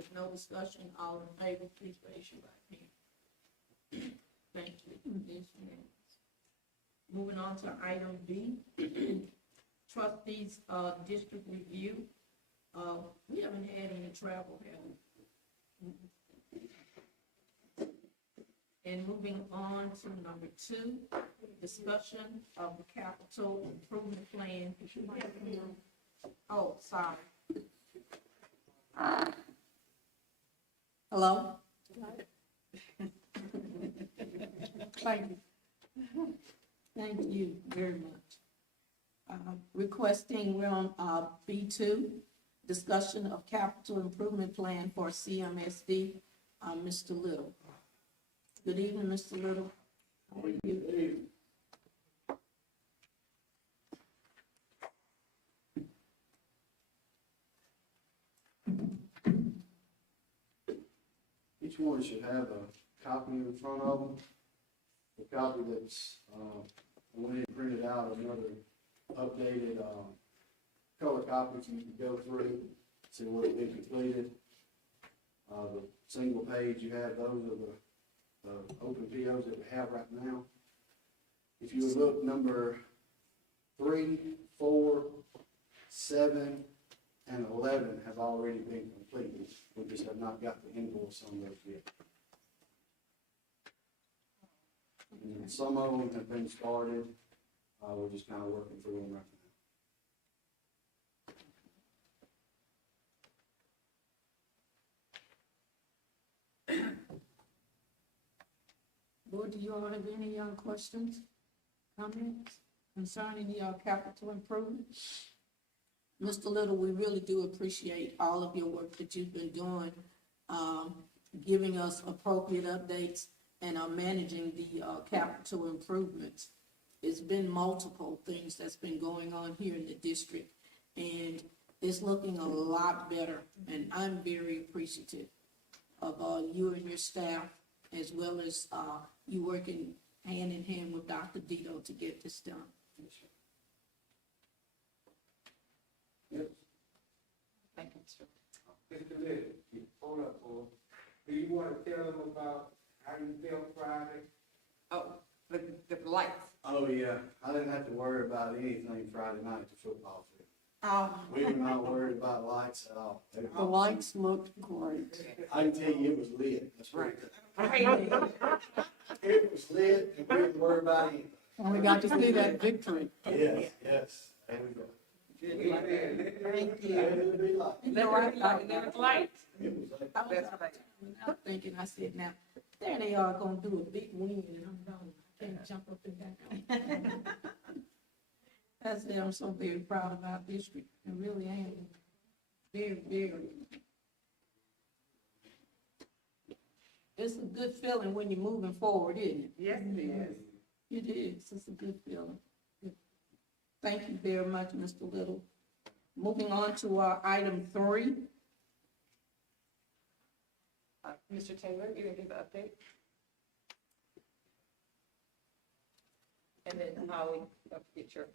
If no discussion, all in favor, please raise your right hand. Thank you. It's unanimous. Moving on to item B, trustees, district review. We haven't had any travel, have we? And moving on to number 2, discussion of the capital improvement plan. Oh, sorry. Hello? Thank you. Thank you very much. Requesting, we're on B2, discussion of capital improvement plan for CMSD. Mr. Little. Good evening, Mr. Little. How are you? Each one should have a copy in front of them. The copy that's, I went ahead and printed out another updated color copy so you can go through, see what's been completed. The single page you have, those are the open POs that we have right now. If you would look, number 3, 4, 7, and 11 have already been completed. We just have not got the invoice on those yet. And some of them have been started. We're just kind of working through them right now. Board, do you all have any questions, comments concerning the capital improvement? Mr. Little, we really do appreciate all of your work that you've been doing, giving us appropriate updates and managing the capital improvements. It's been multiple things that's been going on here in the district, and it's looking a lot better, and I'm very appreciative of you and your staff, as well as you working hand in hand with Dr. Dito to get this done. Yes. Thank you, sir. Mr. Little, hold up, boy. Do you want to tell them about how you felt Friday? Oh, the lights. Oh, yeah. I didn't have to worry about anything Friday night at the football field. Oh. We were not worried about lights at all. The lights looked great. I can tell you it was lit. That's right. Right. It was lit, and we didn't worry about anything. And we got to see that victory. Yes, yes. There we go. Thank you. It would be like, You're right. There was lights. it was like, I was I'm thinking, I said, now, there they are gonna do a big win, and I'm gone. I can't jump up and down. I said, I'm so very proud of our district. I really am. Very, very. It's a good feeling when you're moving forward, isn't it? Yes, it is. It is. It's a good feeling. Good. Thank you very much, Mr. Little. Moving on to item 3. Mr. Taylor, you can give the update. And then Holly, don't forget your.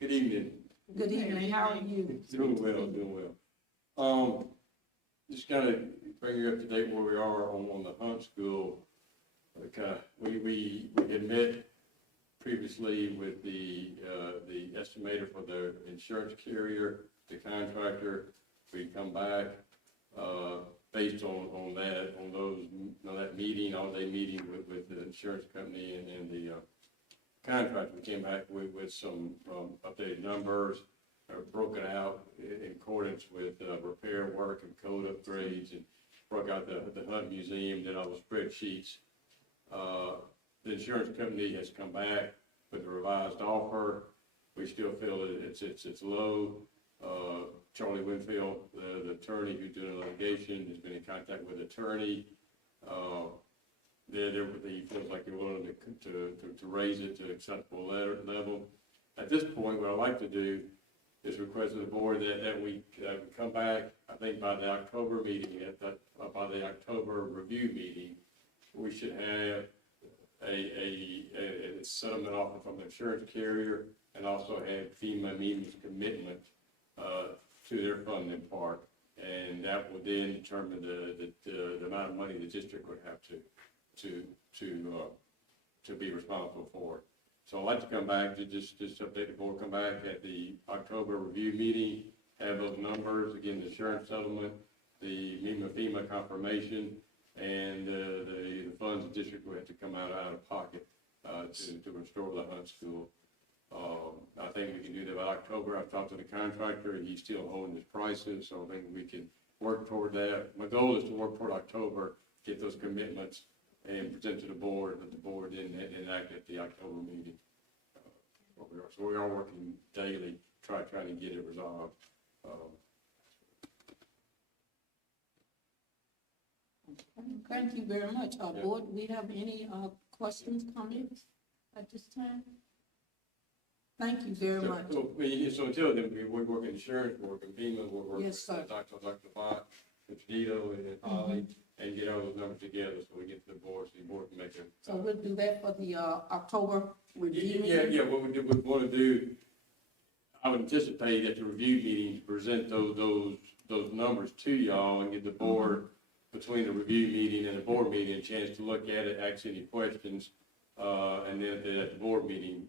Good evening. Good evening. How are you? Doing well. Just kind of bring you up to date where we are on the Hunt School. We had met previously with the estimator for the insurance carrier, the contractor. We come back based on that meeting, all-day meeting with the insurance company and the contractor. We came back with some updated numbers, broken out in accordance with repair work and code upgrades, and broke out the Hunt Museum, did all the spreadsheets. The insurance company has come back with a revised offer. We still feel it's low. Charlie Winfield, the attorney who's doing litigation, has been in contact with the attorney. He feels like they're willing to raise it to acceptable level. At this point, what I'd like to do is request of the board that we come back, I think by the October meeting, by the October review meeting, we should have a settlement offer from the insurance carrier and also have FEMA MEMA's commitment to their funding part. And that will then determine the amount of money the district would have to be responsible for. So I'd like to come back to just update the board, come back at the October review meeting, have those numbers, again, the insurance settlement, the FEMA confirmation, and the funds the district will have to come out of pocket to restore the Hunt School. I think we can do that by October. I've talked to the contractor, and he's still holding his prices, so I think we can work toward that. My goal is to work toward October, get those commitments, and present to the board, but the board didn't enact at the October meeting. So we are working daily, trying to get it resolved. Thank you very much. Yeah. Board, do we have any questions, comments at this time? Thank you very much. So until then, we're working insurance, we're working FEMA, we're working Yes, sir. with Dr. Bott, Mr. Dito, and Holly, and get all those numbers together so we get to the board, so the board can make a. So we'll do that for the October review Yeah, meeting? yeah, what we want to do, I would anticipate at the review meeting, to present those numbers to y'all and give the board, between the review meeting and the board meeting, a chance to look at it, ask any questions, and then at the board meeting,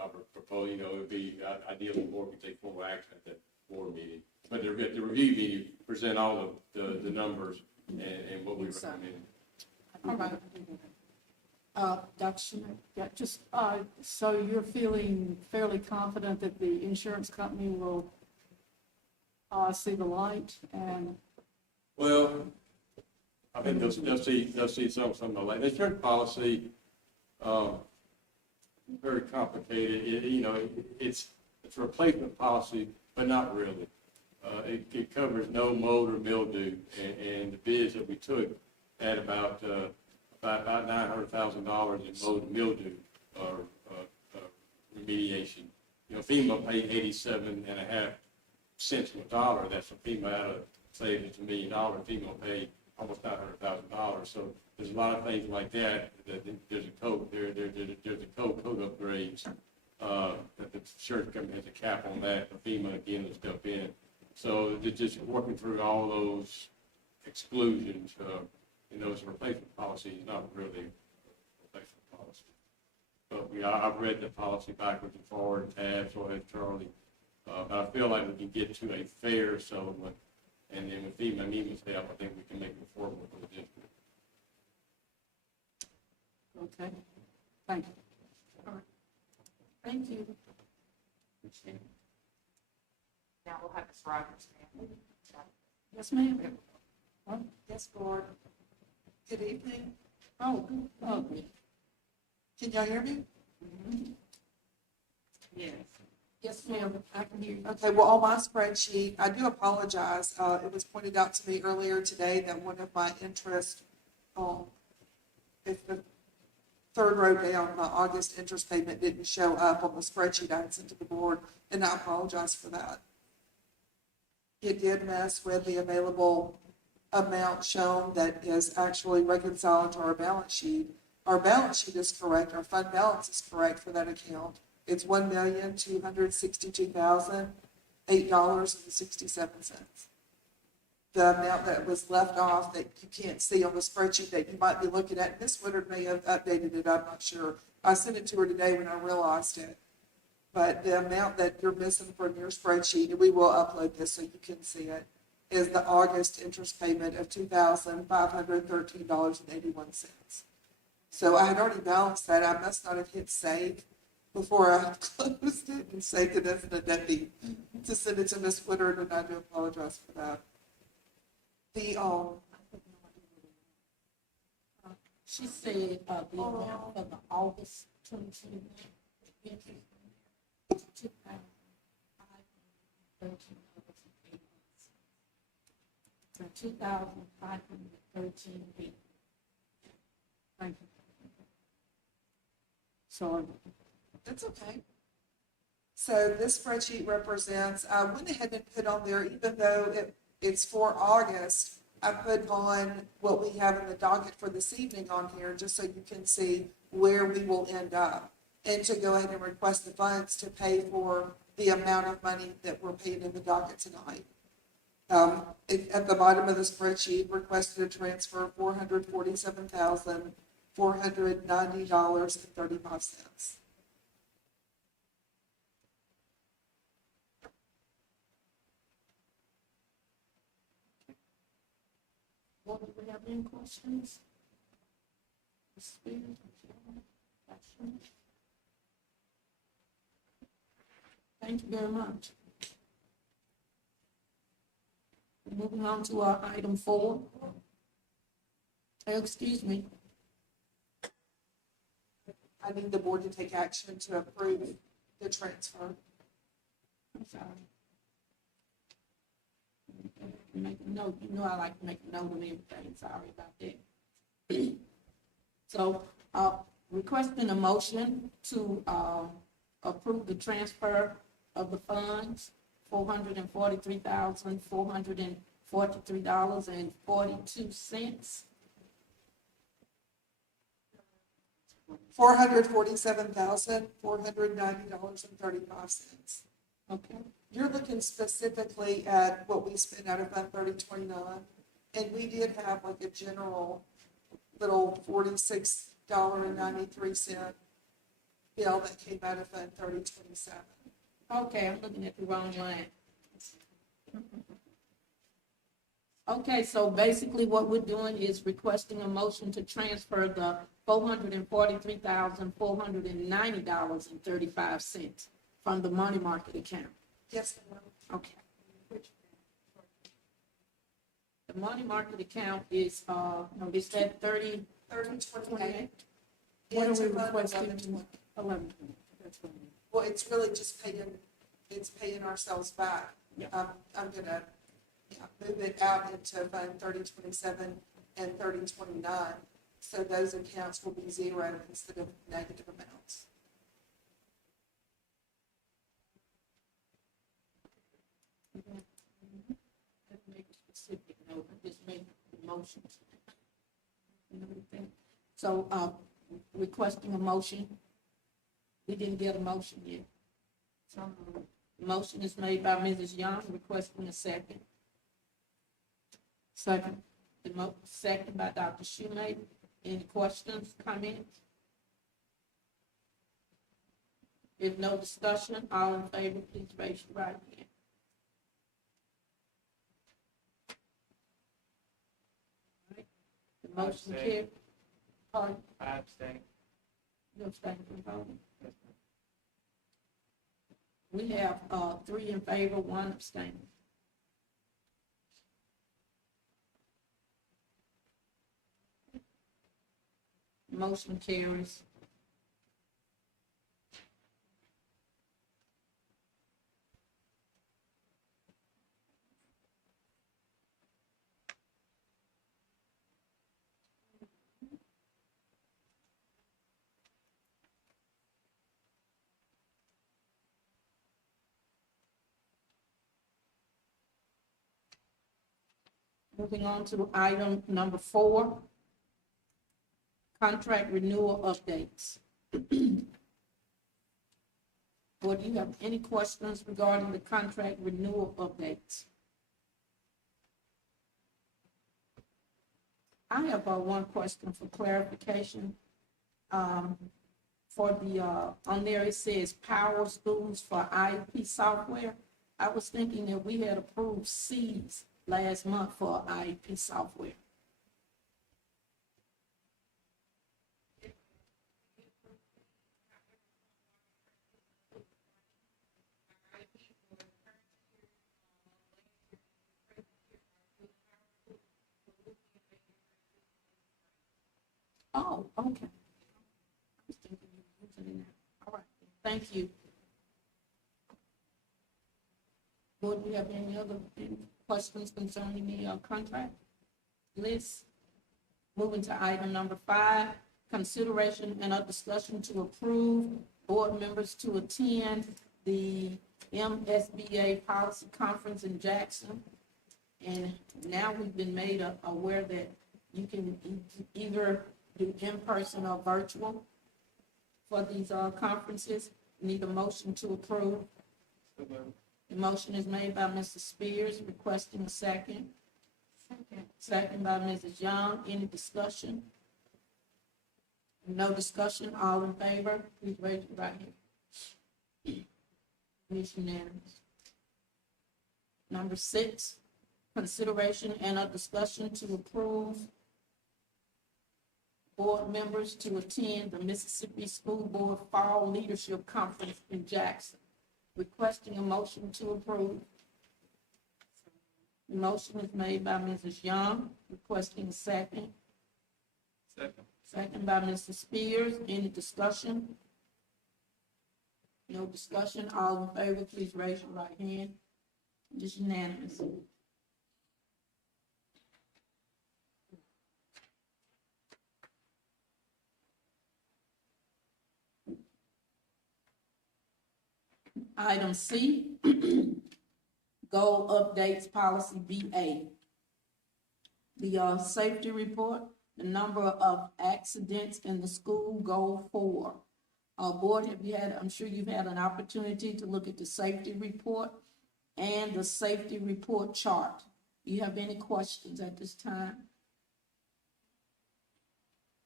I would propose, it would be ideally the board could take full action at that board meeting. But at the review meeting, present all the numbers and what we Yes, sir. recommend. All right. Dr. Schmidt? Yeah, just, so you're feeling fairly confident that the insurance company will see the light and, Well, I think they'll see some of the, the insurance policy, very complicated. It's a replacement policy, but not really. It covers no mold or mildew, and the bids that we took had about $900,000 in mold and mildew remediation. FEMA paid 87.5 cents on the dollar. That's what FEMA out of saved it's $1 million. FEMA will pay almost $900,000. So there's a lot of things like that. There's a code. There's a code upgrades that the insurance company has a cap on that. But FEMA again will step in. So they're just working through all those exclusions. It's a replacement policy. It's not really a replacement policy. But I've read the policy backwards and forward and tabs, so has Charlie. But I feel like we can get to a fair settlement. And then with FEMA and MEMA's help, I think we can make it affordable for the district. okay, thank you. All right. Thank you. Now we'll have Ms. Rogers. Yes, ma'am? Yes, Board. Good evening. Oh, good. Oh, good. Can y'all hear me? Yes. Yes, ma'am, I can hear you. Okay, well, on my spreadsheet, I do apologize. It was pointed out to me earlier today that one of my interests, if the third row down, my August interest payment didn't show up on the spreadsheet I had sent to the board, and I apologize for that. It did mess with the available amount shown that is actually reconciled to our balance sheet. Our balance sheet is correct, our fund balance is correct for that account. It's $1,262,008.67. The amount that was left off that you can't see on the spreadsheet that you might be looking at, Ms. Woodard may have updated it, I'm not sure. I sent it to her today when I realized it. But the amount that you're missing from your spreadsheet, and we will upload this so you can see it, is the August interest payment of $2,513.81. So I had already balanced that. I must not have hit save before I closed it and saved it as an addendum to send it to Ms. Woodard, and I do apologize for that. She said, the amount for the August 2021 interest, $2,513. Thank you. So, That's okay. So this spreadsheet represents, I went ahead and put on there, even though it's for August, I put on what we have in the docket for this evening on here, just so you can see where we will end up. and to go ahead and request the funds to pay for the amount of money that we're paying in the docket tonight. At the bottom of the spreadsheet, requested a transfer of $447,490.35. Board, do we have any questions? Ms. Spears? Questions? Thank you very much. Moving on to our item 4. Excuse me, I need the board to take action to approve the transfer. I'm sorry. Make a note, you know I like to make a note of everything, sorry about that. So, requesting a motion to, approve the transfer of the funds, $443,443.42. $447,490.35. Okay, You're looking specifically at what we spent out of Fund 3029, and we did have like a general little $46.93 bill that came out of Fund 3027. okay, I'm looking at the wrong line. Okay, so basically what we're doing is requesting a motion to transfer the $443,490.35 from the money market account. Yes, ma'am. Okay. The money market account is, is that 30, 3028. What are we Into Fund requesting? 1120. 1120. That's what I mean. Well, it's really just paying ourselves back. Yeah. I'm gonna move it out into Fund 3027 and 3029, so those accounts will be zero instead of negative amounts. Let's make a specific note, just make the motions. And everything. So, requesting a motion. We didn't get a motion yet. So, motion is made by Mrs. Young, requesting a second. Second. Second by Dr. Shoemaker. Any questions, comments? If no discussion, all in favor, please raise your right hand. All right. The motion Abstain. carried. Pardon? I abstain. You abstain from voting? We have, 3 in favor, 1 abstaining. Motion carries. Moving on to item number 4, contract renewal updates. Board, do you have any questions regarding the contract renewal updates? I have one question for clarification. For the, on there it says Power Schools for IEP software. I was thinking that we had approved C's last month for IEP software. Oh, okay. I was thinking you were using it now. All right, thank you. Board, do you have any other questions concerning the contract list? Moving to item number 5, consideration and a discussion to approve board members to attend the MSBA Policy Conference in Jackson. And now we've been made aware that you can either do in person or virtual. for these, conferences. Need a motion to approve. The motion is made by Mr. Spears, requesting a second. Second by Mrs. Young. Any discussion? No discussion, all in favor, please raise your right hand. It's unanimous. Number 6, consideration and a discussion to approve board members to attend the Mississippi School Board Fall Leadership Conference in Jackson. Requesting a motion to approve. The motion is made by Mrs. Young, requesting a second. Second by Mr. Spears. Any discussion? No discussion. All in favor, please raise your right hand. It is unanimous. Item C, goal updates policy BA. The safety report, the number of accidents in the school, goal 4. Board, I'm sure you've had an opportunity to look at the safety report and the safety report chart. Do you have any questions at this time?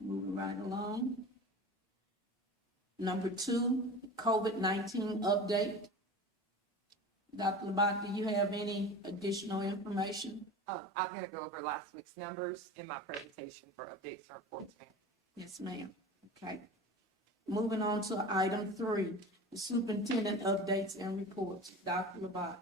Moving right along. Number 2, COVID-19 update. Dr. Labat, do you have any additional information? I'm gonna go over last week's numbers in my presentation for updates and reports, ma'am. Yes, ma'am. Okay. Moving on to item 3, the superintendent updates and reports. Dr. Labat.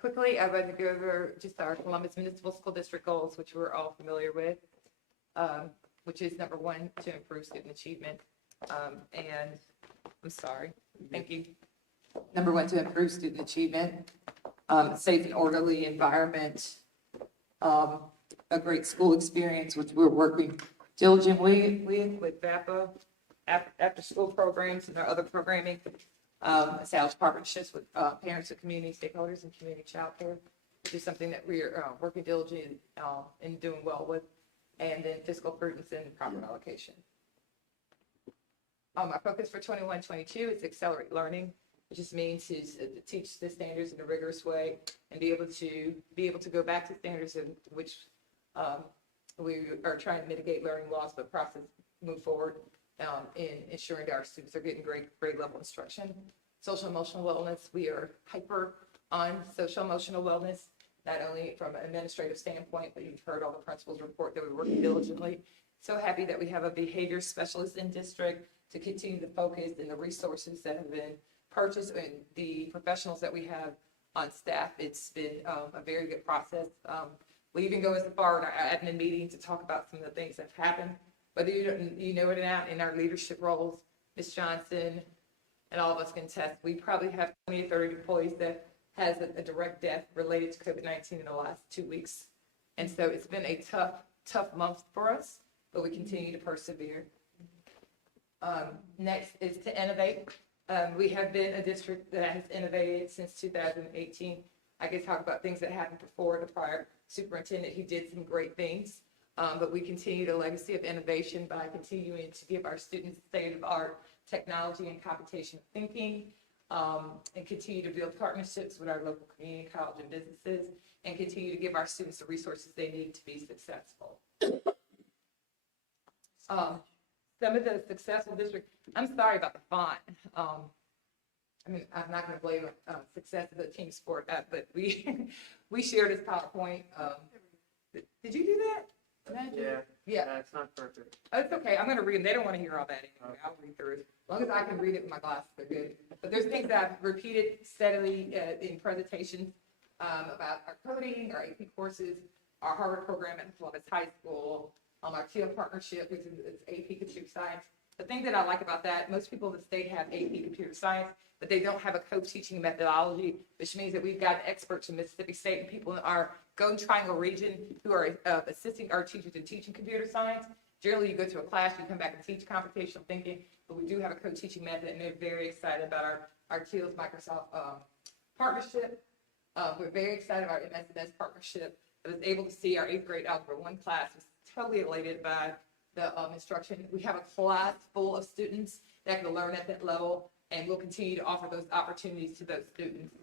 Quickly, I want to go over just our Columbus Municipal School District goals, which we're all familiar with, which is number 1, to improve student achievement. And I'm sorry, thank you. Number 1, to improve student achievement, safe and orderly environment, a great school experience, which we're working diligently with VAPA, after-school programs and our other programming, established partnerships with parents and community stakeholders and community childcare, which is something that we're working diligently and doing well with, and then fiscal prudence and proper allocation. Our focus for 21-22 is accelerate learning, which just means to teach the standards in a rigorous way and be able to go back to standards in which we are trying to mitigate learning loss, but process move forward in ensuring that our students are getting great level instruction. Social emotional wellness, we are hyper on social emotional wellness, not only from an administrative standpoint, but you've heard all the principals report that we're working diligently. So happy that we have a behavior specialist in district to continue the focus and the resources that have been purchased and the professionals that we have on staff. It's been a very good process. We even go as far in our admin meeting to talk about some of the things that have happened. Whether you know it or not, in our leadership roles, Ms. Johnson and all of us can test, we probably have 20 or 30 employees that has a direct death related to COVID-19 in the last 2 weeks. And so it's been a tough month for us, but we continue to persevere. Next is to innovate. We have been a district that has innovated since 2018. I could talk about things that happened before the prior superintendent. He did some great things. But we continue the legacy of innovation by continuing to give our students state-of-the-art technology and computational thinking, and continue to build partnerships with our local community, college, and businesses, and continue to give our students the resources they need to be successful. Some of the successful districts, I'm sorry about the font. I mean, I'm not going to blame success of the team sport, but we shared this PowerPoint. Did you do that? Yeah. That's not perfect. Oh, it's okay. I'm going to read them. They don't want to hear all that anyway. I'll read through it. As long as I can read it with my glasses, they're good. But there's things that I've repeated steadily in presentations about our coding, our AP courses, our Harvard program at Columbus High School, our TEAL partnership, which is AP Computer Science. The thing that I like about that, most people in the state have AP Computer Science, but they don't have a co-teaching methodology, which means that we've got experts in Mississippi State and people in our Golden Triangle region who are assisting our teachers in teaching computer science. Generally, you go to a class, you come back and teach computational thinking, but we do have a co-teaching method, and they're very excited about our TEALS Microsoft partnership. We're very excited about our MSNS partnership. I was able to see our 8th grade Algebra 1 class was totally elated by the instruction. We have a class full of students that can learn at that level, and we'll continue to offer those opportunities to those students.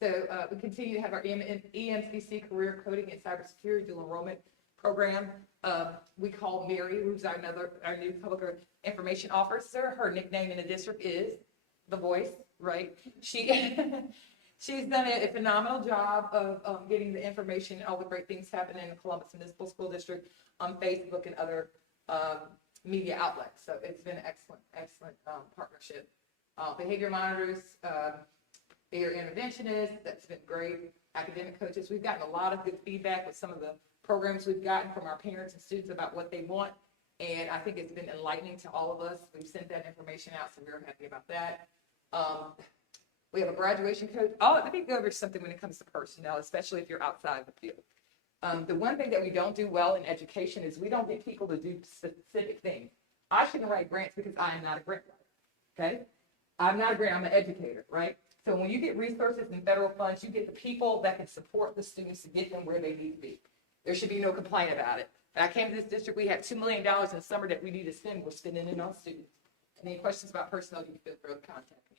We continue to have our EMCC Career Coding and Cybersecurity Dual Enrollment Program. We call Mary, who's our new public information officer. Her nickname in the district is The Voice, right? She's done a phenomenal job of getting the information and all the great things happening in the Columbus Municipal School District on Facebook and other media outlets. So it's been an excellent partnership. Behavior monitors, behavior interventionists, that's been great. Academic coaches, we've gotten a lot of good feedback with some of the programs we've gotten from our parents and students about what they want. And I think it's been enlightening to all of us. We've sent that information out, so we're happy about that. We have a graduation coach. Oh, let me go over something when it comes to personnel, especially if you're outside the field. The one thing that we don't do well in education is we don't get people to do specific things. I shouldn't write grants because I am not a grant writer, okay? I'm not a grant, I'm an educator, right? So when you get resources and federal funds, you get the people that can support the students to get them where they need to be. There should be no complaint about it. When I came to this district, we had $2 million in the summer that we need to spend. We're spending it on students. Any questions about personnel, you can feel free to contact me.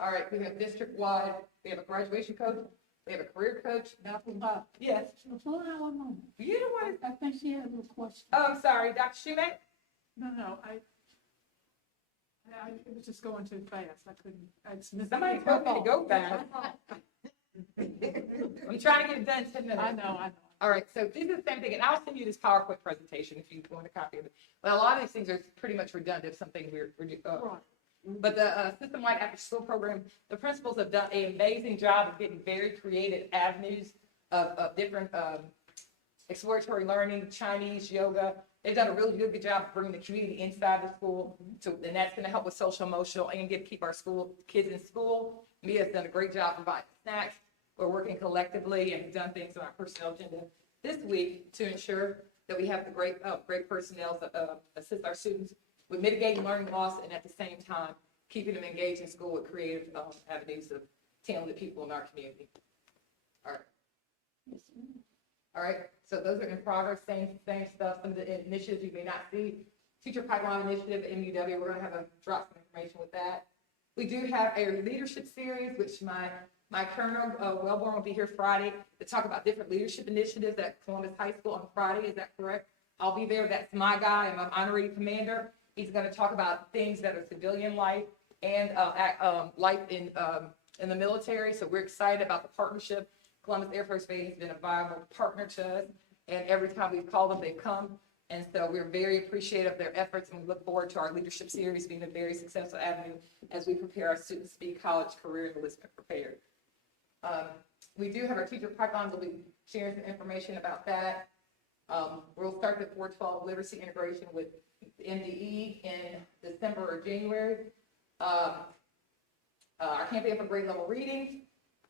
All right, we have district-wide, we have a graduation coach, we have a career coach. Yes. Hold on one moment. You don't want to, I think she had a question. oh, I'm sorry, Dr. Schumate? No, it was just going too fast. I couldn't, I just missed. Somebody told me to go fast. I'm trying to get it done in 10 minutes. I know. All right, so this is the same thing, and I'll send you this PowerPoint presentation if you want a copy of it. But a lot of these things are pretty much redundant, something we're Right. But the system-wide after-school program, the principals have done an amazing job of getting very creative avenues of different exploratory learning, Chinese, yoga. They've done a really good job of bringing the community inside the school, and that's going to help with social, emotional, and keep our kids in school. Mia's done a great job providing snacks. We're working collectively and have done things on our personnel agenda this week to ensure that we have the great personnel that assist our students with mitigating learning loss and at the same time keeping them engaged in school with creative avenues of talented people in our community. All right. All right, so those are in progress, same stuff. Some of the initiatives you may not see. Teacher Pipeline Initiative at MUW, we're going to have drop some information with that. We do have a leadership series, which my Colonel Wellborn will be here Friday to talk about different leadership initiatives at Columbus High School on Friday. Is that correct? I'll be there. That's my guy. I'm an honorary commander. He's going to talk about things that are civilian life and life in the military. So we're excited about the partnership. Columbus Air Force Base has been a viable partner to us, and every time we've called them, they've come. And so we're very appreciative of their efforts, and we look forward to our leadership series being a very successful avenue as we prepare our students to be college, career, and enlistment prepared. We do have our teacher pipeline. We'll be sharing some information about that. We'll start the 412 literacy integration with MDE in December or January. Our campaign for grade level reading,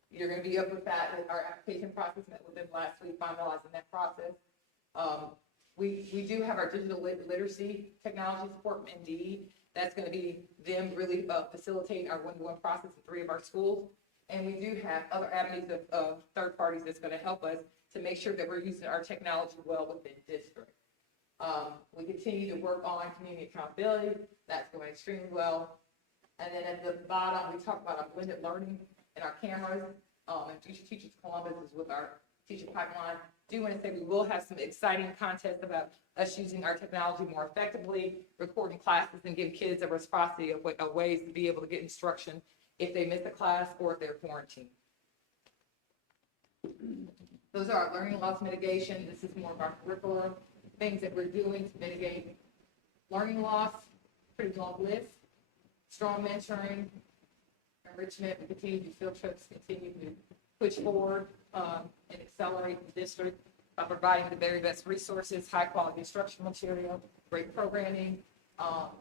you're going to be up with that. Our application process met with them last week, finalizing that process. We do have our digital literacy technology support from MDE. That's going to be them really facilitating our one-to-one process in 3 of our schools. And we do have other avenues of third parties that's going to help us to make sure that we're using our technology well within district. We continue to work on community accountability. That's going extremely well. And then at the bottom, we talk about our blended learning and our cameras. And Future Teachers Columbus is with our teacher pipeline. Do want to say we will have some exciting contests about us using our technology more effectively, recording classes, and give kids a reciprocity of ways to be able to get instruction if they miss a class or if they're quarantined. Those are our learning loss mitigation. This is more of our curriculum, things that we're doing to mitigate learning loss. Pretty long list. Strong mentoring, enrichment. We continue to do field trips, continue to push forward and accelerate the district by providing the very best resources, high quality instructional material, great programming,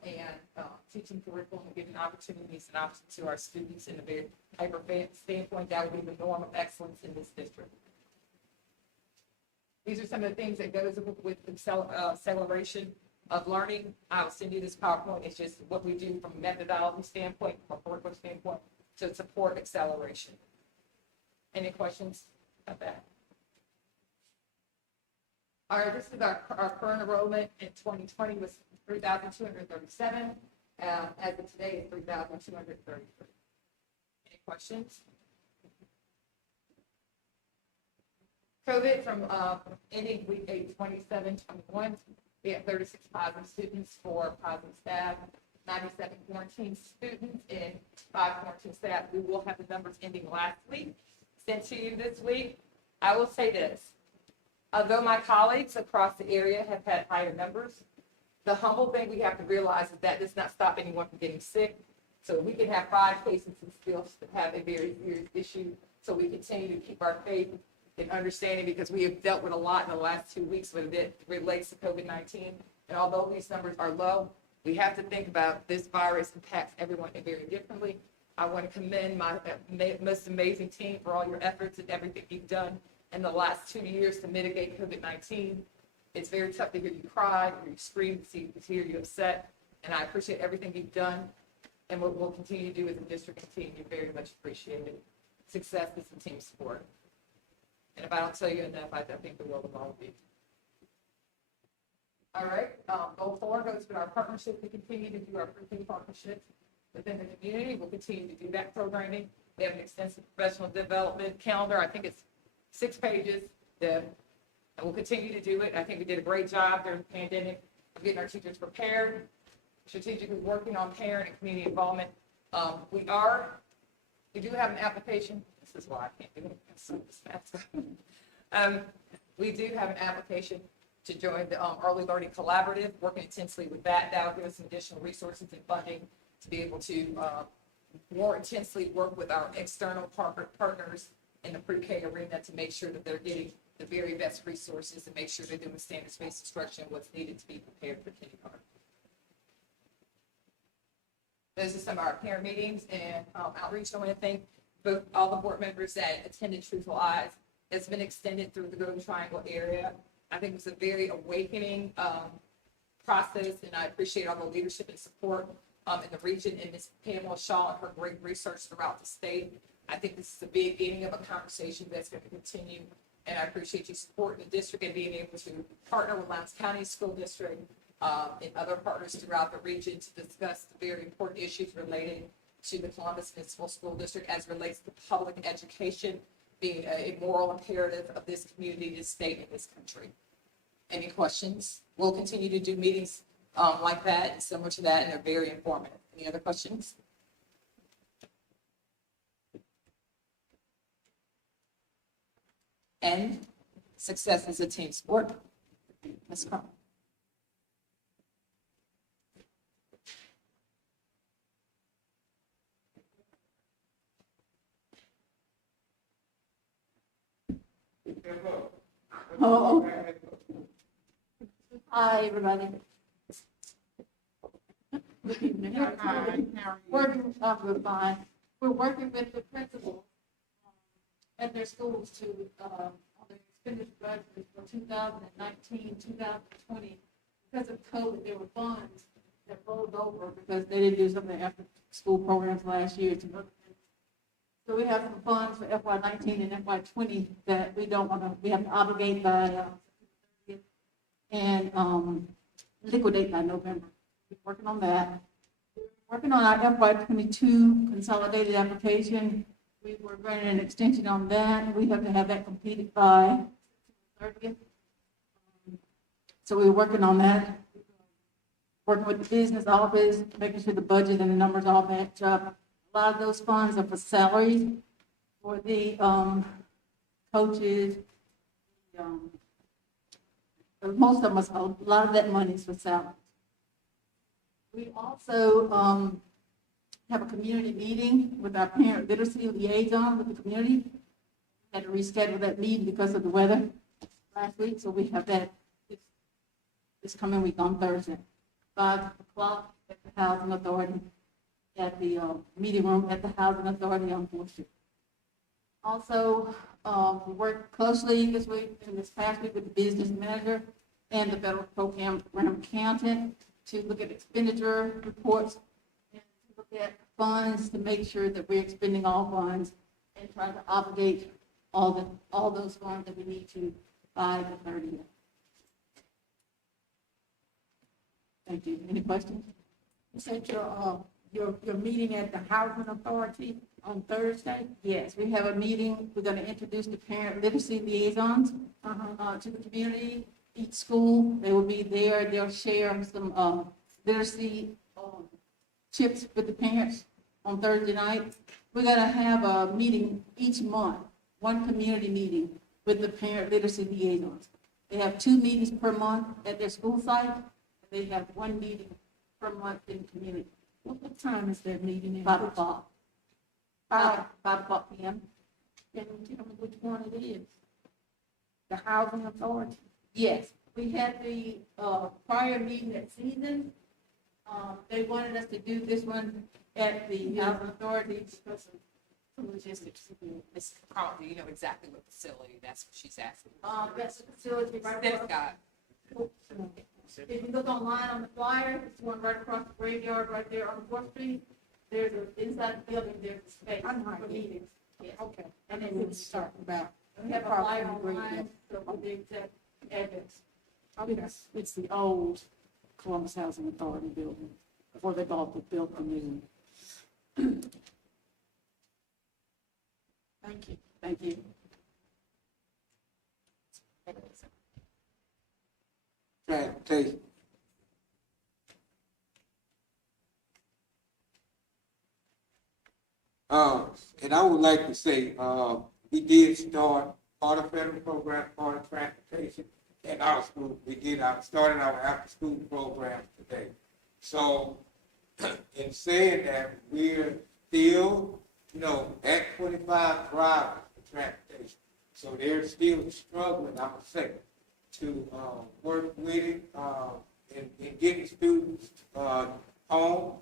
and teaching curriculum, and giving opportunities and options to our students in a very hyper standpoint. That would be the norm of excellence in this district. These are some of the things that goes with acceleration of learning. I'll send you this PowerPoint. It's just what we do from a methodology standpoint, from a curriculum standpoint, to support acceleration. Any questions about that? All right, this is our current enrollment in 2020 was 3,237. As of today, it's 3,233. Any questions? COVID from ending week 8, 27-21, we had 36 positive students, 4 positive staff, 97 quarantine students, and 5 quarantine staff. We will have the numbers ending last week sent to you this week. I will say this. Although my colleagues across the area have had higher numbers, the humble thing we have to realize is that does not stop anyone from getting sick. So we can have 5 cases and still have a very serious issue. So we continue to keep our faith and understanding, because we have dealt with a lot in the last 2 weeks when it relates to COVID-19. And although these numbers are low, we have to think about this virus impacts everyone very differently. I want to commend my most amazing team for all your efforts and everything you've done in the last 2 years to mitigate COVID-19. It's very tough to hear you cry, or you scream, to hear you upset, and I appreciate everything you've done and what we'll continue to do as a district and team. You're very much appreciated. Success is the team sport. And if I don't tell you enough, I think the world of all of you. All right, goal 4 goes with our partnership. We continue to do our pre-K partnerships within the community. We'll continue to do that programming. We have an extensive professional development calendar. I think it's 6 pages. And we'll continue to do it. I think we did a great job during the pandemic of getting our teachers prepared, strategically working on parent and community involvement. We do have an application. This is why I can't do it. We do have an application to join the Early Learning Collaborative, working intensely with that. That will give us some additional resources and funding to be able to more intensely work with our external partners in the pre-K arena to make sure that they're getting the very best resources and make sure they're doing standards-based instruction, what's needed to be prepared for kindergarten. Those are some of our parent meetings and outreach. I want to thank all the board members that attended Truthful Eyes. It's been extended through the Golden Triangle area. I think it's a very awakening process, and I appreciate all the leadership and support in the region, and Ms. Pamela Shaw and her great research throughout the state. I think this is the beginning of a conversation that's going to continue, and I appreciate you supporting the district and being able to partner with Lowndes County School District and other partners throughout the region to discuss the very important issues related to the Columbus Municipal School District as relates to public education being a moral imperative of this community, this state, and this country. Any questions? We'll continue to do meetings like that and similar to that, and they're very informative. Any other questions? And success is a team sport. Ms. Crum. Oh, hi, everybody. Good evening. Hi, how are you? We're fine. We're working with the principals at their schools to, on their expenditure budget for 2019, 2020. Because of COVID, there were funds that rolled over because they didn't do some of the after-school programs last year. So we have some funds for FY19 and FY20 that we don't want to, we have to obligate by and liquidate by November. We're working on that. Working on our FY22 consolidated application. We were running an extension on that. We have to have that completed by 30th. So we're working on that. Working with the business office, making sure the budget and the numbers all match up. A lot of those funds are for salaries for the coaches. Most of them, a lot of that money is for salaries. We also have a community meeting with our parent literacy liaison with the community. Had to reschedule that meeting because of the weather last week, so we have that this coming week on Thursday, 5 o'clock at the Housing Authority, at the meeting room at the Housing Authority on 4th Street. Also, we worked closely this week and this past week with the business manager and the federal program accountant to look at expenditure reports and to look at funds to make sure that we're expending all funds and trying to obligate all those funds that we need to by the 30th. Thank you. Any questions? You said your meeting at the Housing Authority on Thursday? Yes, we have a meeting. We're going to introduce the parent literacy liaisons to the community. Each school, they will be there. They'll share some literacy tips with the parents on Thursday night. We're going to have a meeting each month, one community meeting with the parent literacy liaisons. They have 2 meetings per month at their school site. They have 1 meeting per month in the community. What time is that meeting? 5 o'clock. 5. 5 o'clock p.m. Can you tell me which one it is? The Housing Authority? Yes, we had the prior meeting at season. They wanted us to do this one at the housing authority because of logistics. Ms. Carl, do you know exactly what facility? That's what she's asking. That's the facility right This there. guy. If you look online on the flyer, it's one right across the graveyard right there on 4th Street. There's a, inside the building, there's a space for meetings. Yes. Okay. And And then then it's talking about. we have a flyer online, so the exact address. It's the old Columbus Housing Authority building, before they built the new. Thank you. Thank you. Transportation. And I would like to say, we did start part of federal program, part of transportation at our school. We did started our after-school program today. So in saying that, we're still, at 25 drivers for transportation. So they're still struggling, I would say, to work with it in getting students home.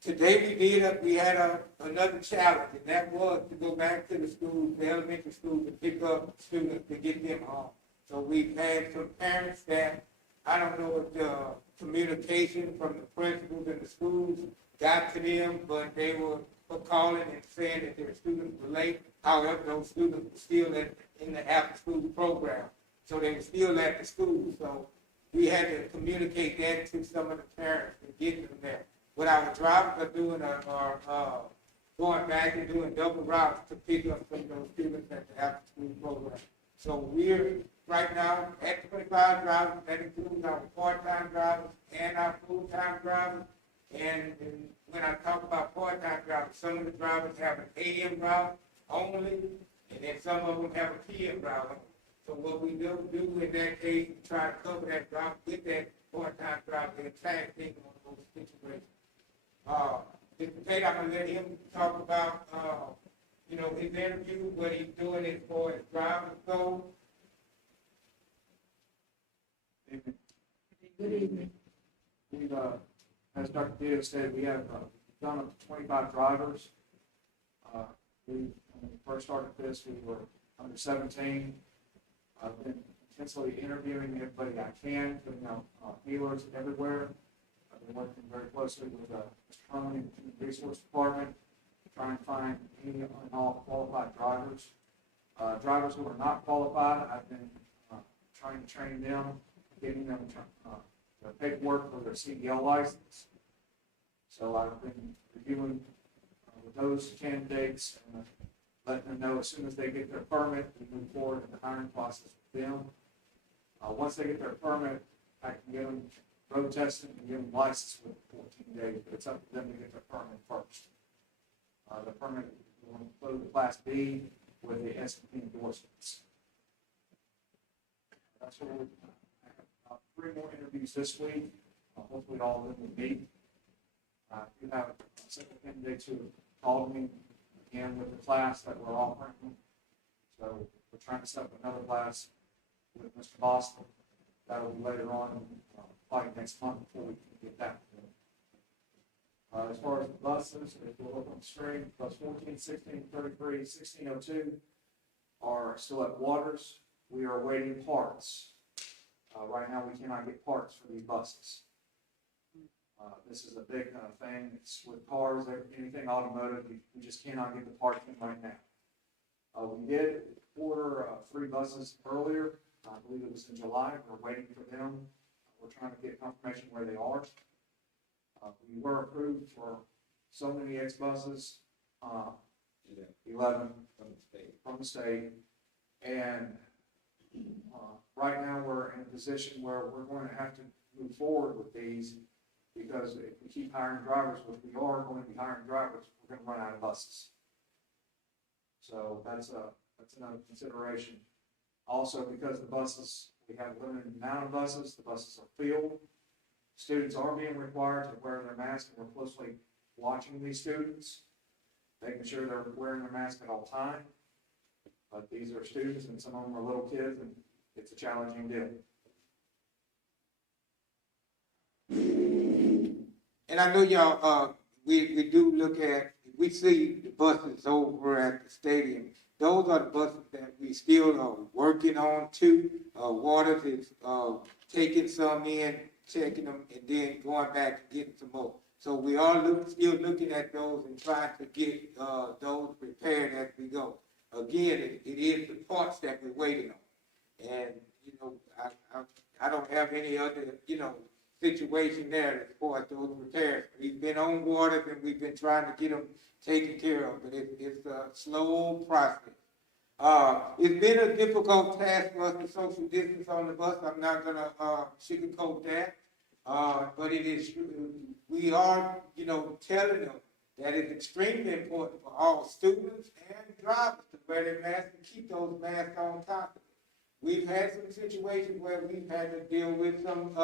Today we had another challenge, and that was to go back to the schools, the elementary schools, to pick up students to get them home. So we've had some parents that, I don't know if the communication from the principals and the schools got to them, but they were calling and saying that their students were late. However, those students were still in the after-school program. So they were still at the school. So we had to communicate that to some of the parents and get them there. What our drivers are doing are going back and doing double routes to pick up some of those students at the after-school program. So we're right now at 25 drivers. That includes our part-time drivers and our full-time drivers. And when I talk about part-time drivers, some of the drivers have an AM route only, and then some of them have a PM route only. So what we do in that case, we try to cover that route with that part-time driver and tag team on those situations. Mr. Tate, I'm gonna let him talk about, his interview, what he's doing as far as drivers go. Good evening. We've, as Dr. Diaz said, we have done up to 25 drivers. When we first started this, we were under 17. I've been intensely interviewing everybody I can, putting out feelers everywhere. I've been working very closely with Mr. Herman in the Human Resource Department, trying to find any and all qualified drivers. Drivers who are not qualified, I've been trying to train them, getting them the paperwork for their CDL license. So I've been reviewing with those candidates and letting them know as soon as they get their permit, we move forward in the hiring process with them. Once they get their permit, I can get them road tested and get them licensed within 14 days, but it's up to them to get their permit first. The permit will include the Class B with the S&P endorsements. That's what we're doing. 3 more interviews this week. Hopefully all of them will meet. We have several candidates who have called me again with the class that we're offering them. So we're trying to set up another class with Mr. Boston. That will be later on, probably next month before we can get that. As far as the buses, if you look on the screen, bus 14, 16, 33, 1602 are still at Waters. We are awaiting parts. Right now, we cannot get parts for these buses. This is a big thing. It's with cars, anything automotive, we just cannot get the parts in right now. We did order, 3 buses earlier. I believe it was in July. We're waiting for them. We're trying to get confirmation where they are. We were approved for so many X buses, 11 from the state. And right now, we're in a position where we're going to have to move forward with these, because if we keep hiring drivers, which we are going to be hiring drivers, we're going to run out of buses. So that's another consideration. Also, because the buses, we have a limited amount of buses, the buses are filled. Students are being required to wear their mask, and we're closely watching these students, making sure they're wearing their mask at all time. But these are students, and some of them are little kids, and it's a challenging deal. And I know y'all, we do look at, we see the buses over at the stadium. Those are the buses that we still are working on too. Waters is, taking some in, checking them, and then going back and getting some more. So we are still looking at those and trying to get, those repaired as we go. Again, it is the parts that we're waiting on. And, you know, I don't have any other, you know, situation there as far as those repairs. We've been on Waters and we've been trying to get them taken care of, but it's a slow process. It's been a difficult task for us to social distance on the bus. I'm not gonna sugarcoat that, but it is. We are, you know, telling them that it's extremely important for all students and drivers to wear their masks and keep those masks on top of it. We've had some situations where we've had to deal with some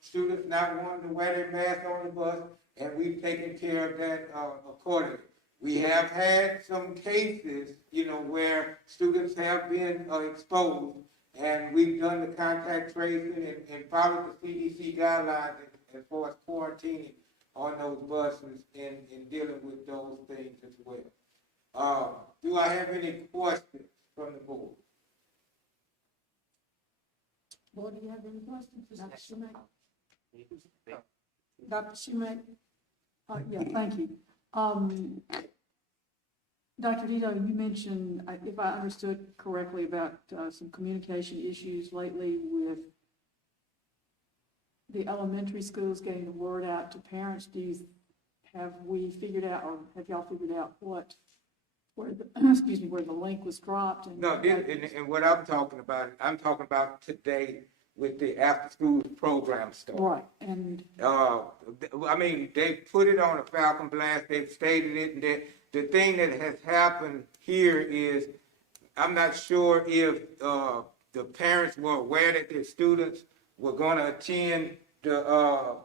students not wanting to wear their mask on the bus, and we've taken care of that accordingly. We have had some cases, you know, where students have been exposed, and we've done the contact tracing and followed the CDC guidelines as far as quarantining on those buses and dealing with those things as well. Do I have any questions from the board? Board, do you have any questions for Dr. Schumate? Dr. Schumate? Yeah, thank you. Dr. Dito, you mentioned, if I understood correctly, about some communication issues lately with the elementary schools getting the word out to parents. Have we figured out, or have y'all figured out where the link was dropped? And No, and what I'm talking about today with the after-school program stuff. right, and I mean, they put it on a Falcon Blast, they've stated it, and the thing that has happened here is, I'm not sure if the parents were aware that their students were gonna attend the,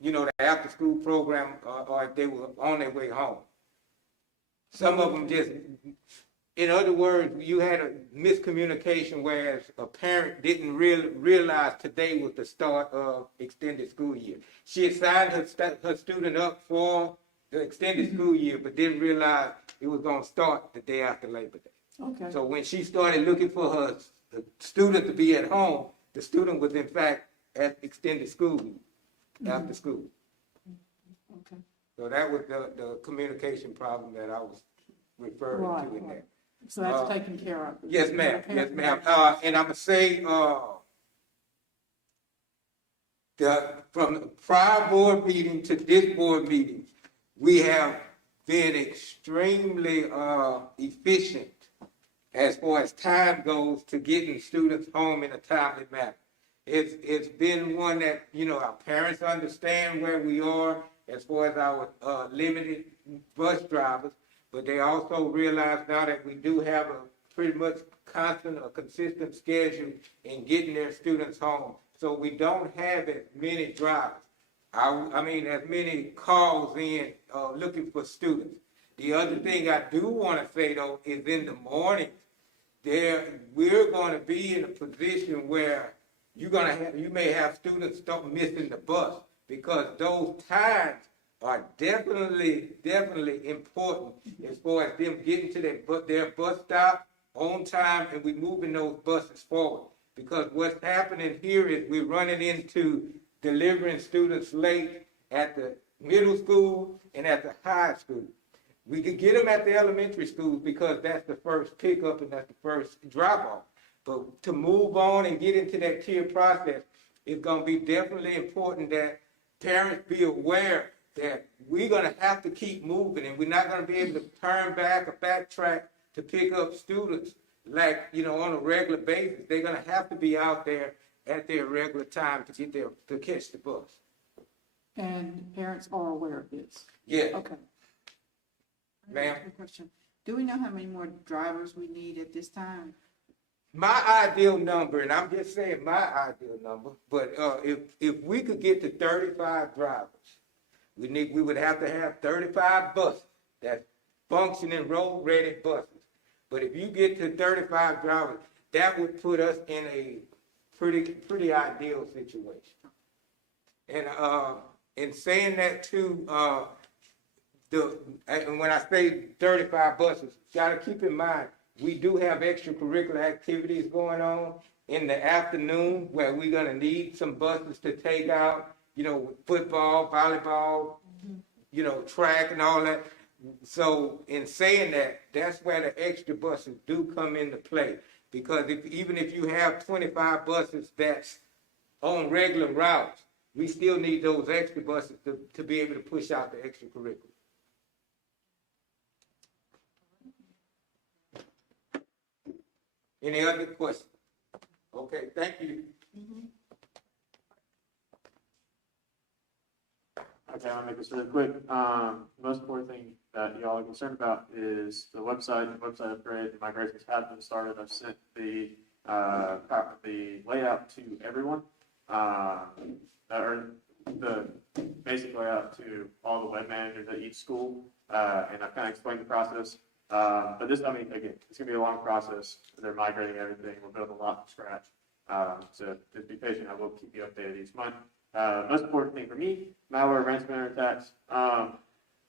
you know, the after-school program, or if they were on their way home. Some of them just, in other words, you had a miscommunication, whereas a parent didn't realize today was the start of extended school year. She had signed her student up for the extended school year, but didn't realize it was gonna start the day after Labor Day. okay, So when she started looking for her student to be at home, the student was in fact at extended school, after school. okay, So that was the communication problem that I was referring to in there. so that's taken care of. Yes, ma'am, yes, ma'am. And I'm gonna say, from the prior board meeting to this board meeting, we have been extremely efficient as far as time goes to getting students home in a timely manner. It's been one that, you know, our parents understand where we are as far as our limited bus drivers, but they also realize now that we do have a pretty much constant or consistent schedule in getting their students home. So we don't have as many drivers. I mean, as many calls in looking for students. The other thing I do want to say though is in the mornings, we're going to be in a position where you may have students start missing the bus, because those times are definitely important as far as them getting to their bus stop on time, and we moving those buses forward. Because what's happening here is we're running into delivering students late at the middle school and at the high school. We could get them at the elementary schools because that's the first pickup and that's the first drop off. But to move on and get into that tier process, it's gonna be definitely important that parents be aware that we're gonna have to keep moving and we're not gonna be able to turn back or backtrack to pick up students like, on a regular basis. They're gonna have to be out there at their regular time to get there, to catch the bus. And parents are aware of this? Yeah, Okay. ma'am. Good question. Do we know how many more drivers we need at this time? My ideal number, and I'm just saying my ideal number, but if we could get to 35 drivers, we would have to have 35 buses, that's functioning road-ready buses. But if you get to 35 drivers, that would put us in a pretty ideal situation. And in saying that too, and when I say 35 buses, gotta keep in mind, we do have extracurricular activities going on in the afternoon where we're gonna need some buses to take out, football, volleyball, track and all that. So in saying that, that's where the extra buses do come into play. Because even if you have 25 buses that's on regular routes, we still need those extra buses to be able to push out the extracurricular. Any other questions? Okay, thank you. Okay, I'll make this really quick. Most important thing that y'all are concerned about is the website upgrade. The migrations have been started. I've sent the layout to everyone, or the basic layout to all the web managers at each school, and I've kind of explained the process. But this, again, it's gonna be a long process. They're migrating everything. We're building a lot from scratch. So just be patient. I will keep you updated each month. Most important thing for me, malware, ransomware attacks.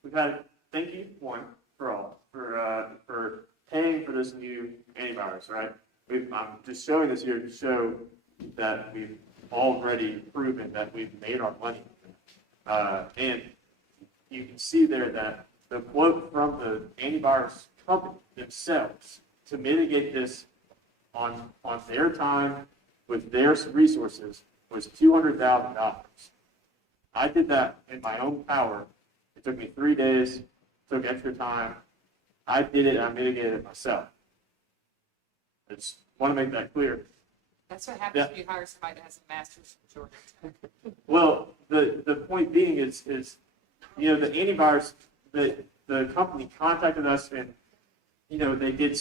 We've had, thank you, one, for all, for paying for this new antivirus, right? I'm just showing this here to show that we've already proven that we've made our money. And you can see there that the quote from the antivirus company themselves to mitigate this on their time with their resources was $200,000. I did that in my own power. It took me 3 days, took extra time. I did it and I mitigated it myself. I just want to make that clear. That's what happens when you hire somebody that has a master's from Georgia. Well, the point being is the antivirus, the company contacted us and, they did,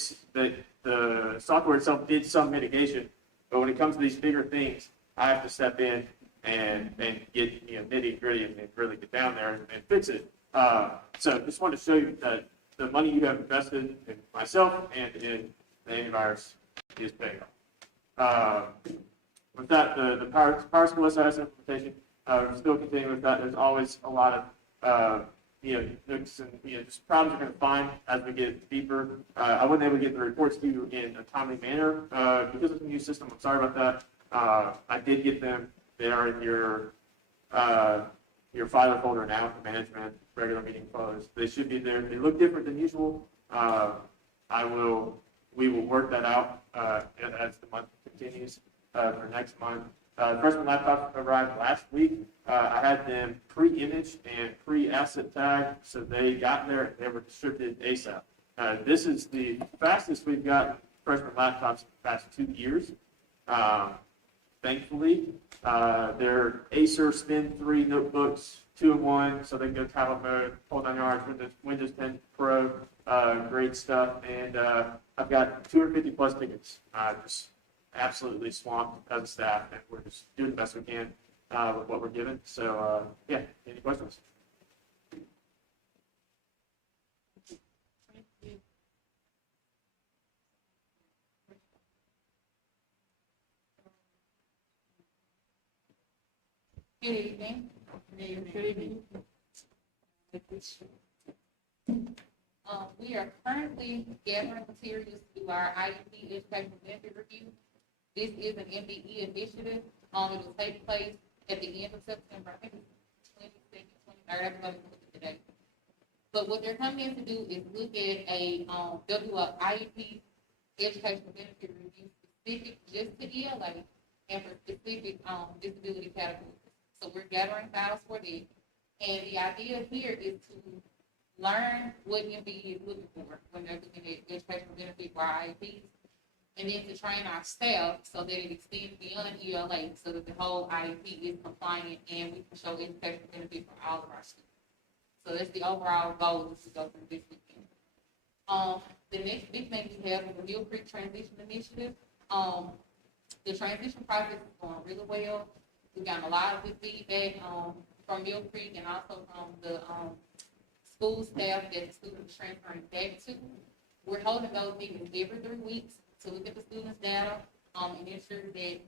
the software itself did some mitigation, but when it comes to these bigger things, I have to step in and get, nitty gritty and really get down there and fix it. So just wanted to show you that the money you have invested in myself and in the antivirus is paying off. With that, the Power School SIS implementation, we're still continuing with that. There's always a lot of, nooks and, just problems we're going to find as we get deeper. I wasn't able to get the reports to you in a timely manner because it's a new system. I'm sorry about that. I did get them. They are in your filer folder now, the management, regular meeting photos. They should be there. They look different than usual. We will work that out as the month continues for next month. Freshman laptops arrived last week. I had them pre-imaged and pre-asset tagged, so they got there. They were distributed ASAP. This is the fastest we've got freshman laptops in the past 2 years. Thankfully, they're Acer Spin 3 notebooks, 2-in-1, so they can go tablet mode, hold down yards, Windows 10 Pro, great stuff. And I've got 250 plus tickets. Just absolutely swamped as a staff, and we're just doing the best we can with what we're given. So, yeah, any questions? Good evening. Good evening. We are currently gathering materials to do our IEP impact vendor review. This is an MDE initiative. It will take place at the end of September. I think it's 22nd, 23rd. I'm going to look at the date. But what they're coming in to do is look at they'll do a IEP, educational benefit review specific just to ELA and for specific, disability categories. So we're gathering files for that. And the idea here is to learn what MBE is looking for when they're looking at educational benefit for our IEPs. And then to train our staff so that it extends beyond ELA, so that the whole IEP is compliant and we can show educational benefit for all of our students. So that's the overall goal is to go through this weekend. The next big thing we have is the Mill Creek Transition Initiative. The transition process is going really well. We've gotten a lot of good feedback, from Mill Creek and also from the, school staff that the students are transferring back to. We're holding those meetings every 3 weeks to look at the students' data, and ensure that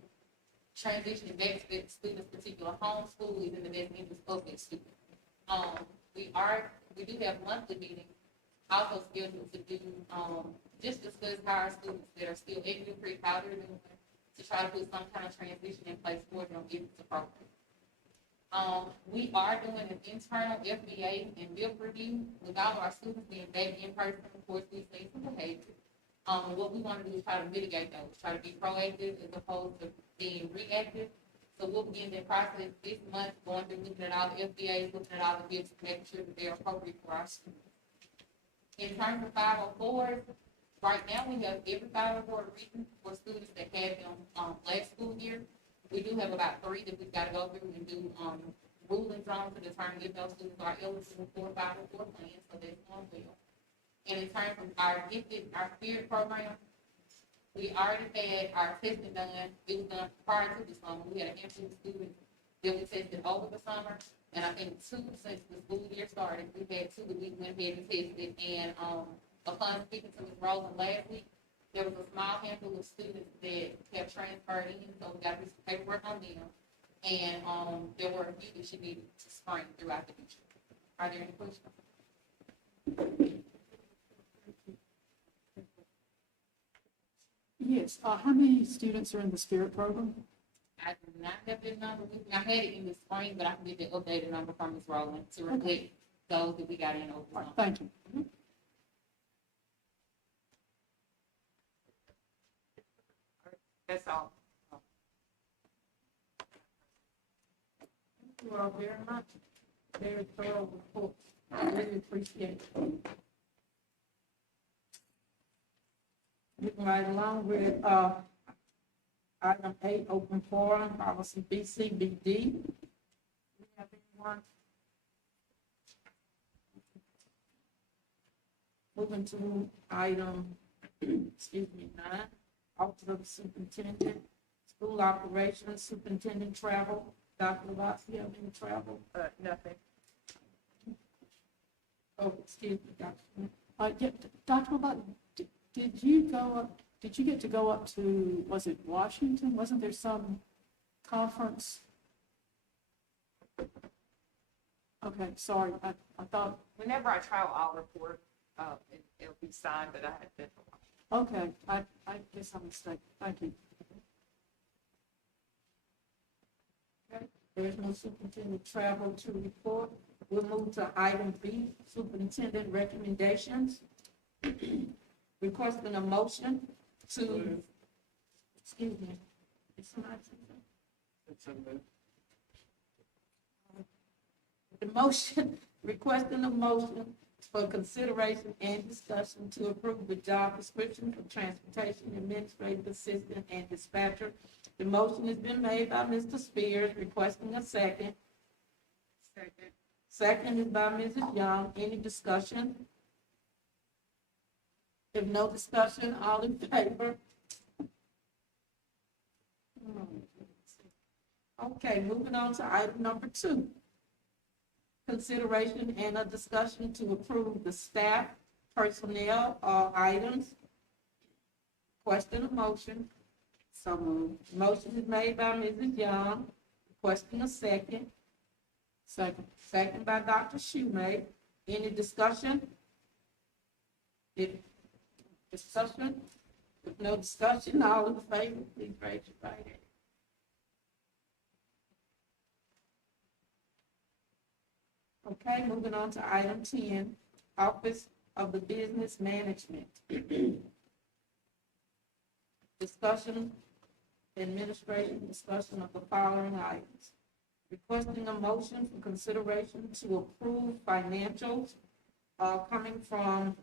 transitioning back to the student's particular home school is in the best interest of that student. We do have monthly meetings, also scheduled to do, just discuss how our students that are still at Mill Creek, how they're doing, to try to put some kind of transition in place for them if it's appropriate. We are doing an internal FBA and BIP review with all of our students being back in person. Of course, we see some behavior. What we want to do is try to mitigate those, try to be proactive as opposed to being reactive. So we'll begin that process this month, going through looking at all the FBAs, looking at all the BIPs, making sure that they're appropriate for our students. In terms of 504s, right now we have every 504 written for students that had them last school year. We do have about 3 that we've got to go through and do rulings on to determine if those students are eligible for 504 plans, so that's going well. And in terms of our spirit program, we already had our testing done. It was done prior to the summer. We had a handful of students that we tested over the summer, and I think 2 since the school year started. We had 2 that we went ahead and tested, and upon speaking to Ms. Roland last week, there was a small handful of students that have transferred in, so we got to do some paperwork on them. And there were a few that she needed to spring throughout the future. Are there any questions? Yes, how many students are in the Spirit program? I do not have that number. I had it in the spring, but I can get the updated number from Ms. Rowland to reflect those that we got in over. All right, thank you. That's all. Thank you all very much. Very thorough report. I really appreciate it. Moving right along with, item 8, open forum, policy BCBD. Do we have anyone? Moving to item, 9, office of the superintendent, school operations, superintendent travel. Dr. Watts, you have any travel? Nothing. Oh, excuse me, Dr. Yeah, Dr. Lovat, did you get to go up to, was it Washington? Wasn't there some conference? Okay, sorry, I thought, Whenever I travel, I'll report, it'll be signed, but I had been. okay, I guess I'm mistaken. Thank you. Okay, there's no superintendent travel to report. We'll move to item B, superintendent recommendations. Requesting a motion to, excuse me. Is somebody saying something? The motion, requesting a motion for consideration and discussion to approve the job description for transportation administrative assistant and dispatcher. The motion has been made by Mr. Spears, requesting a second. Second is by Mrs. Young. Any discussion? If no discussion, all in favor? Okay, moving on to item number 2. Consideration and a discussion to approve the staff personnel items. Question of motion. So moved. Motion is made by Mrs. Young. Question a second. Second by Dr. Shoemake. Any discussion? If no discussion, all in favor, please raise your right hand. Okay, moving on to item 10, Office of the Business Management. Discussion, administration, discussion of the following items. Requesting a motion for consideration to approve financials coming from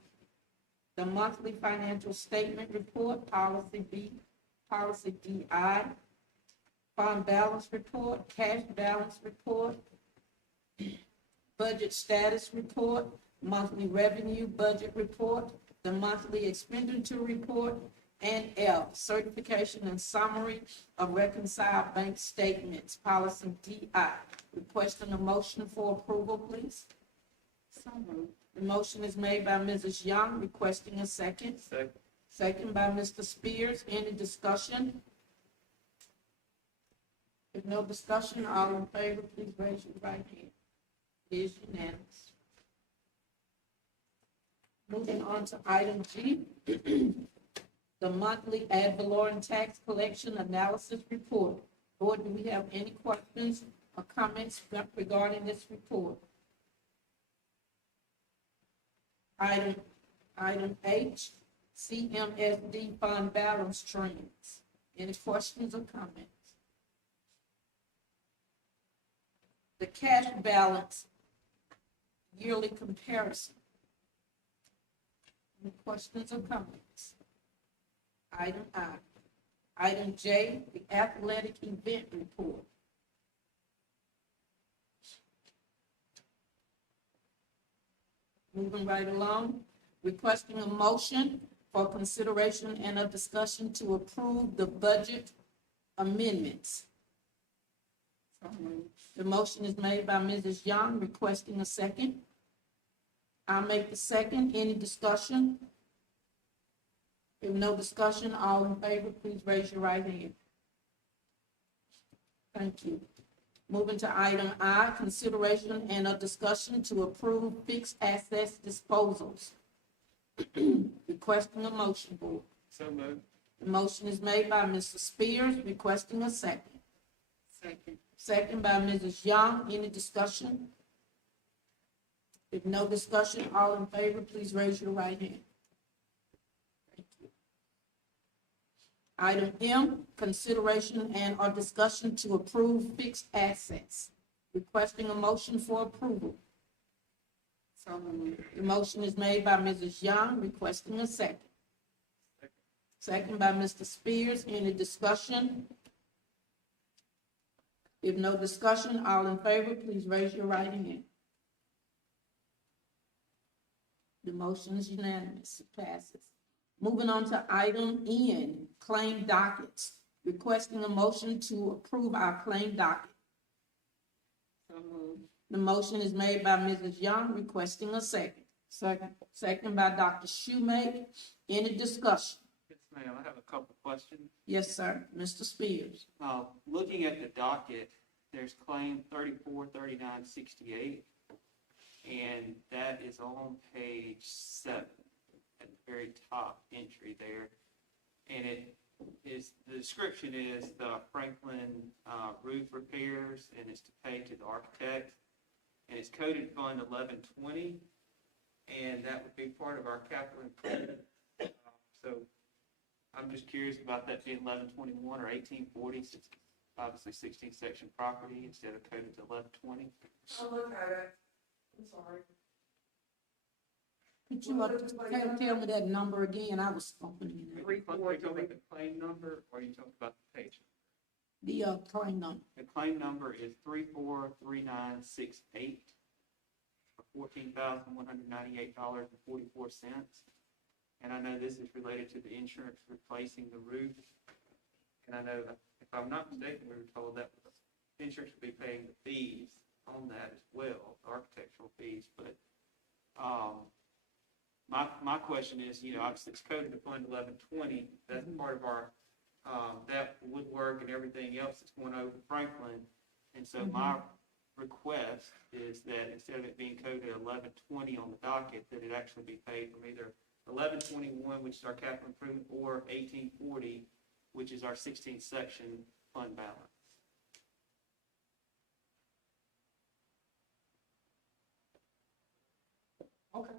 the monthly financial statement report, policy B, policy DI, fund balance report, cash balance report, budget status report, monthly revenue budget report, the monthly expenditure report, and F, certification and summary of reconciled bank statements, policy DI. Requesting a motion for approval, please. So moved. The motion is made by Mrs. Young, requesting a second. Second. Second by Mr. Spears. Any discussion? If no discussion, all in favor, please raise your right hand. It is unanimous. Moving on to item G, the monthly ad valorem tax collection analysis report. Board, do we have any questions or comments regarding this report? Item H, Cmsd fund balance trends. Any questions or comments? The cash balance yearly comparison. Any questions or comments? Item I. Item J, the athletic event report. Moving right along, requesting a motion for consideration and a discussion to approve the budget amendments. The motion is made by Mrs. Young, requesting a second. I'll make the second. Any discussion? If no discussion, all in favor, please raise your right hand. Thank you. Moving to item I, consideration and a discussion to approve fixed assets disposals. Requesting a motion, board. So moved. The motion is made by Mr. Spears, requesting a second. Second. Second by Mrs. Young. Any discussion? If no discussion, all in favor, please raise your right hand. Thank you. Item M, consideration and or discussion to approve fixed assets. Requesting a motion for approval. So moved. The motion is made by Mrs. Young, requesting a second. Second by Mr. Spears. Any discussion? If no discussion, all in favor, please raise your right hand. The motion is unanimous, it passes. Moving on to item N, claim dockets. Requesting a motion to approve our claim docket. So moved. The motion is made by Mrs. Young, requesting a second. Second. Second by Dr. Shoemake. Any discussion? Yes, ma'am, I have a couple questions. Yes, sir. Mr. Spears. Looking at the docket, there's claim 343968, and that is on page 7 at the very top entry there. And it is, the description is the Franklin roof repairs, and it's to pay to the architect. And it's coded fund 1120, and that would be part of our capital improvement. So I'm just curious about that being 1121 or 1840, since it's obviously 16 section property instead of coded to 1120. I'll look at it. I'm sorry. Could you tell me that number again? I was opening it. Are you talking about the claim number, or are you talking about the page? The claim number. The claim number is 343968 for $14,198.44. And I know this is related to the insurance replacing the roof. And I know, if I'm not mistaken, we were told that the insurance would be paying the fees on that as well, the architectural fees. But my question is, obviously it's coded to fund 1120. That's part of our that woodwork and everything else that's going over to Franklin. And so my request is that instead of it being coded at 1120 on the docket, that it actually be paid from either 1121, which is our capital improvement, or 1840, which is our 16th section fund balance. Okay.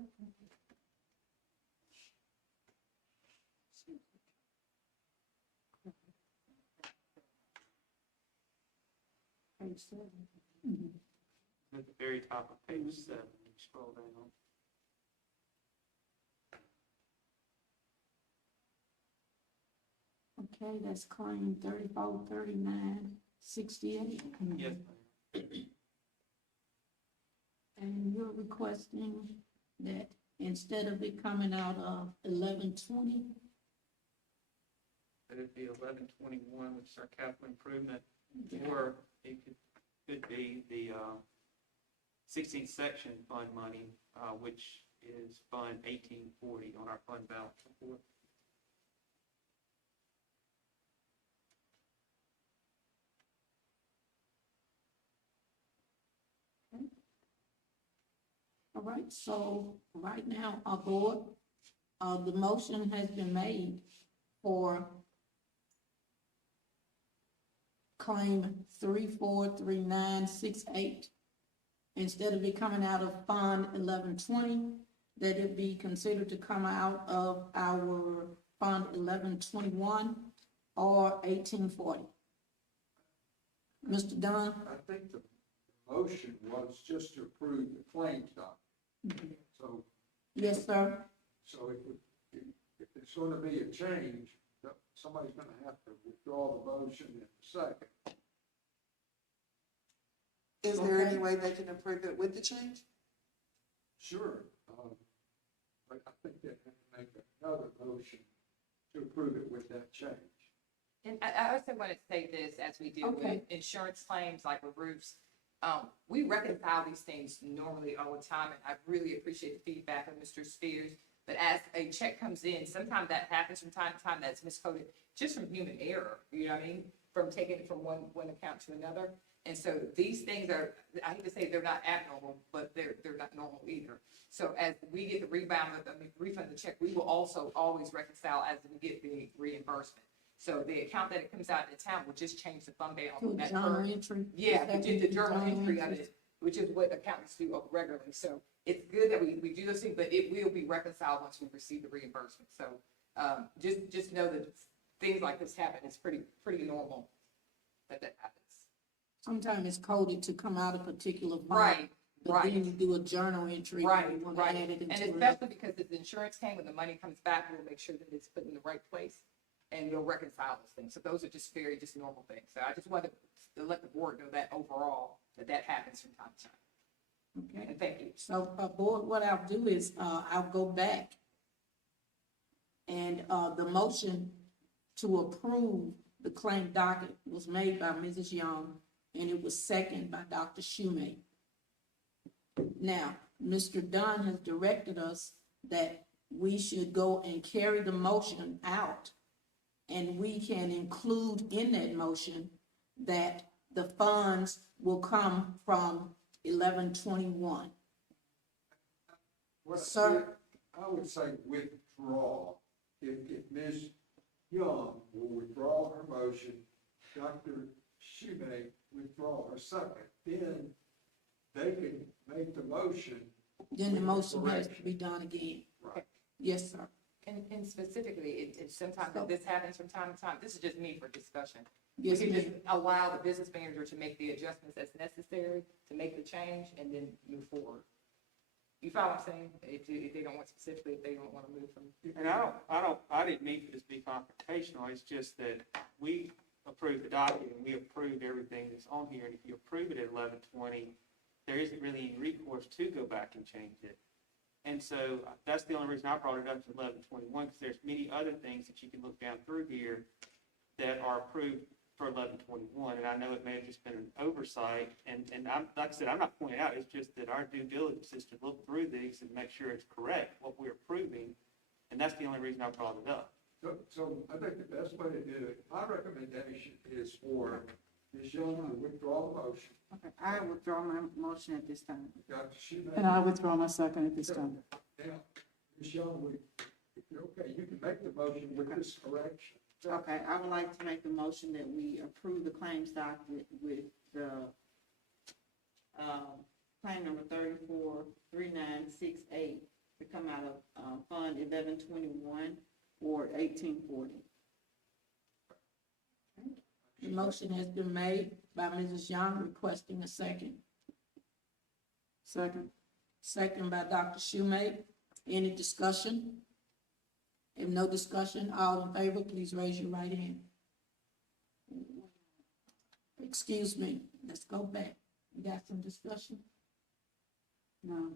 Page 7. At the very top of page 7, you scroll down. Okay, that's claim 343968. Yes, ma'am. And you're requesting that instead of it coming out of 1120, It'd be 1121, which is our capital improvement, or it could be the 16th section fund money, which is Fund 1840 on our fund balance report. all right, so right now, our board, the motion has been made for claim 343968. Instead of it coming out of Fund 1120, that it be considered to come out of our Fund 1121 or 1840. Mr. Dunn? I think the motion was just to approve the claims document. So, Yes, sir. so if it's going to be a change, somebody's going to have to withdraw the motion in a second. Is there any Okay. way they can approve it with the change? Sure, but I think they have to make another motion to approve it with that change. And I also want to say this, as we do Okay. with insurance claims like with roofs, we reconcile these things normally all the time, and I really appreciate the feedback of Mr. Spears. But as a check comes in, sometimes that happens from time to time, that's miscoded, just from human error, you know what I mean? From taking it from one account to another. And so these things are, I hate to say they're not abnormal, but they're not normal either. So as we get the refund of the check, we will also always reconcile as we get the reimbursement. So the account that it comes out of the town will just change the fund balance. To on a that journal current- entry. Yeah, Is that we did the journal entry of entries? it, which is what accountants do regularly. So it's good that we do those things, but it will be reconciled once we receive the reimbursement. So just know that things like this happen. It's pretty normal that happens. Sometimes it's coded to come out a particular fund. Right, But right. then you do a journal entry. Right, and you wanna right. add it And into especially because it's insurance claim, when the money comes back, we'll make sure that it's put in the right place and you'll reconcile those things. So those are just normal things. So I just wanted to let the board know that overall, that happens from time to time. Okay. And thank you. So, board, what I'll do is, I'll go back. And, the motion to approve the claim docket was made by Mrs. Young, and it was seconded by Dr. Schumate. Now, Mr. Dunn has directed us that we should go and carry the motion out, and we can include in that motion that the funds will come from 1121. Sir? I would say withdraw. If Ms. Young will withdraw her motion, Dr. Schumate withdraw her second, then they can make the motion. Then the with motion has to correction. be done again. Right. Yes, sir. And specifically, it sometimes this happens from time to time. This is just me for discussion. We Yes, can just ma'am. allow the business manager to make the adjustments that's necessary to make the change and then move forward. You follow what I'm saying? If they don't want specifically, if they don't want to move from. And I didn't mean for this to be confrontational, it's just that we approved the document and we approved everything that's on here, and if you approve it at 1120, there isn't really any recourse to go back and change it. And so that's the only reason I brought it up to 1121, because there's many other things that you can look down through here that are approved for 1121, and I know it may have just been an oversight, and I'm, like I said, I'm not pointing out, it's just that our due diligence is to look through these and make sure it's correct, what we're approving, and that's the only reason I brought it up. So I think the best way to do it, my recommendation is for Ms. Young to withdraw the motion. Okay, I withdraw my motion at this time. Dr. Schumate. And I withdraw my second at this time. Now, Ms. Young, if you're okay, you can make the motion with this correction. Okay, I would like to make the motion that we approve the claims document with the, claim number 343968 to come out of, Fund 1121 or 1840. The motion has been made by Mrs. Young, requesting a second. Second. Second by Dr. Schumate. Any discussion? If no discussion, all in favor, please raise your right hand. Excuse me, let's go back. We got some discussion? No.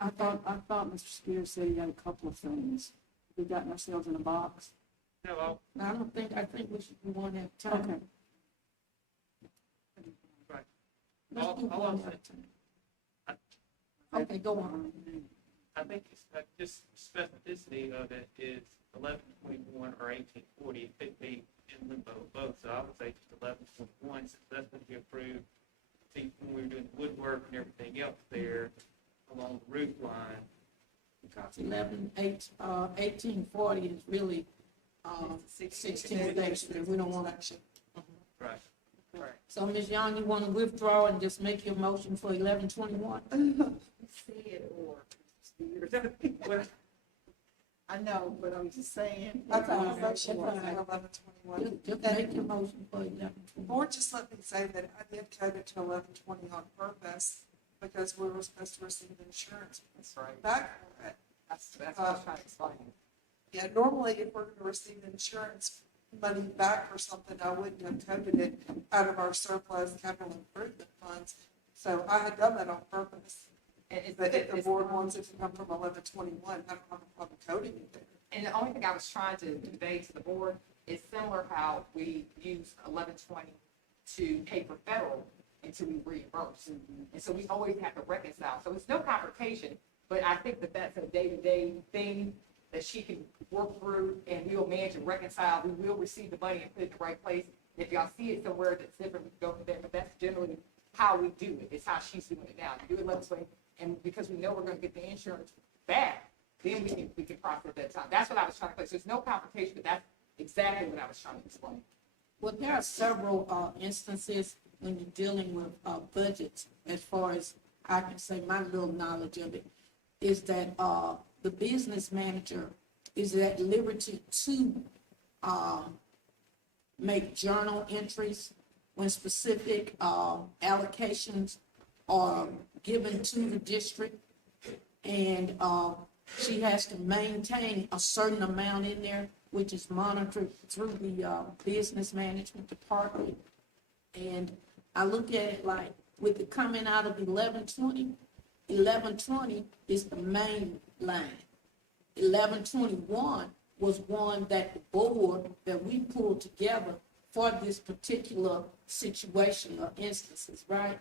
I thought Mr. Spears said he had a couple of things. We gotten ourselves in a box. No, I think we should do one at a time. Okay. right. Let's do All one I'm at a time. Okay, go on. I think it's just specificity of it is 1121 or 1840. It could be in limbo both. So I would say just 1121 since that's what you approved. See, when we were doing woodwork and everything else there along the roof line. Because 1840 is really, 16 State Street. We don't want to. Right. Right. So, Ms. Young, you want to withdraw and just make your motion for 1121? See it or. Well, I know, but I'm just saying. That's all I'm That's saying, fine. 1121. Just make your motion for 1121. Board just let me say that I did code it to 1120 on purpose because we were supposed to receive insurance That's right. back for it. That's what I was trying to explain. Yeah, normally if we're gonna receive insurance money back or something, I wouldn't have coded it out of our surplus capital improvement funds. So I had done that on purpose. And But if the board wants it to come from 1121, I don't have a problem coding it there. And the only thing I was trying to convey to the board is similar how we use 1120 to pay for federal until we reimburse. And so we always have to reconcile. So it's no complication, but I think that that's a day-to-day thing that she can work through and we'll manage and reconcile. We will receive the money and put it in the right place. If y'all see it somewhere that's different, we can go from there. But that's generally how we do it. It's how she's doing it now. We do it 1120, and because we know we're going to get the insurance back, then we can process that time. That's what I was trying to play. So there's no complication, but that's exactly what I was trying to explain. Well, there are several instances when you're dealing with budgets, as far as I can say, my little knowledge of it, is that the business manager is at liberty to make journal entries when specific allocations are given to the district. And she has to maintain a certain amount in there, which is monitored through the business management department. And I look at it like, with it coming out of 1120 is the main line. 1121 was one that the board that we pulled together for this particular situation or instances, right?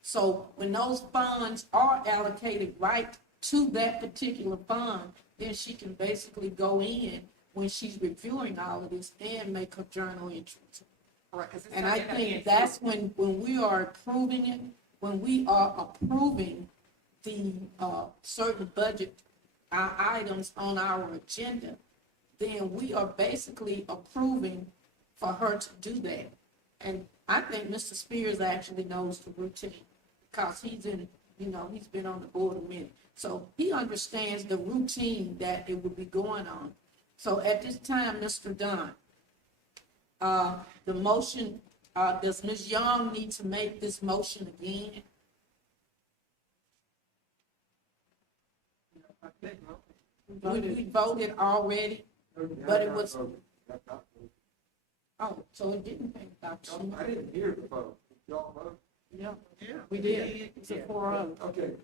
So when those funds are allocated right to that particular fund, then she can basically go in when she's reviewing all of this and make her journal entries. Correct, 'cause it's And not I in the think end. that's when we are approving it, when we are approving the certain budget items on our agenda, then we are basically approving for her to do that. And I think Mr. Spears actually knows the routine, because he's been on the board a minute. So he understands the routine that it would be going on. So at this time, Mr. Dunn, the motion, does Ms. Young need to make this motion again? We voted already, but it was, oh, so it didn't pay, Dr. Schumate. I didn't hear the vote. Y'all vote? Yeah, we did. It's a 4-0. Okay,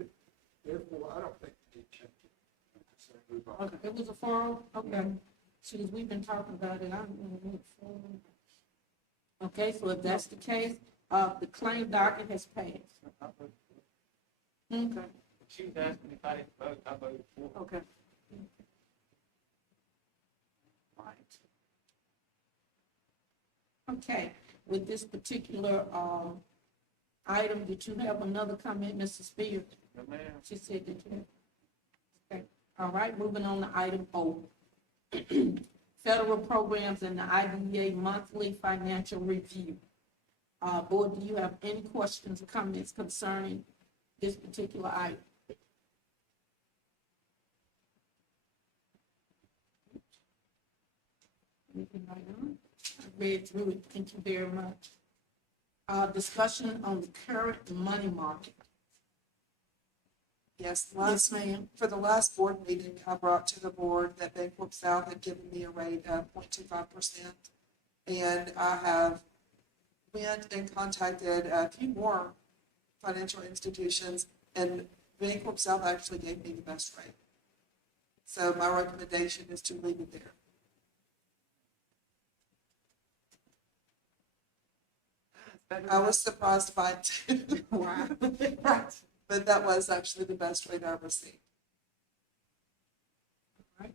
therefore, I don't think we need to change it. So move on. Okay, it was a 4-0, okay. Since we've been talking about it, I'm gonna move forward. Okay, so if that's the case, the claim docket has passed. Okay, she was asking if I didn't vote, I voted for. okay. Right. Okay, with this particular, item, did you have another comment, Mrs. Spears? No, ma'am. She said that you. Okay, all right, moving on to item O. Federal programs and the IDEA monthly financial review. Board, do you have any questions or comments concerning this particular item? Moving right on. I read through it, thank you very much. Discussion on the current money market. Yes, Yes, ma'am. for the last board meeting, I brought to the board that Bancorp South had given me a rate of 0.25%. And I have went and contacted a few more financial institutions, and Bancorp South actually gave me the best rate. So my recommendation is to leave it there. I was surprised by it too. Wow. But that was actually the best rate I received. Right.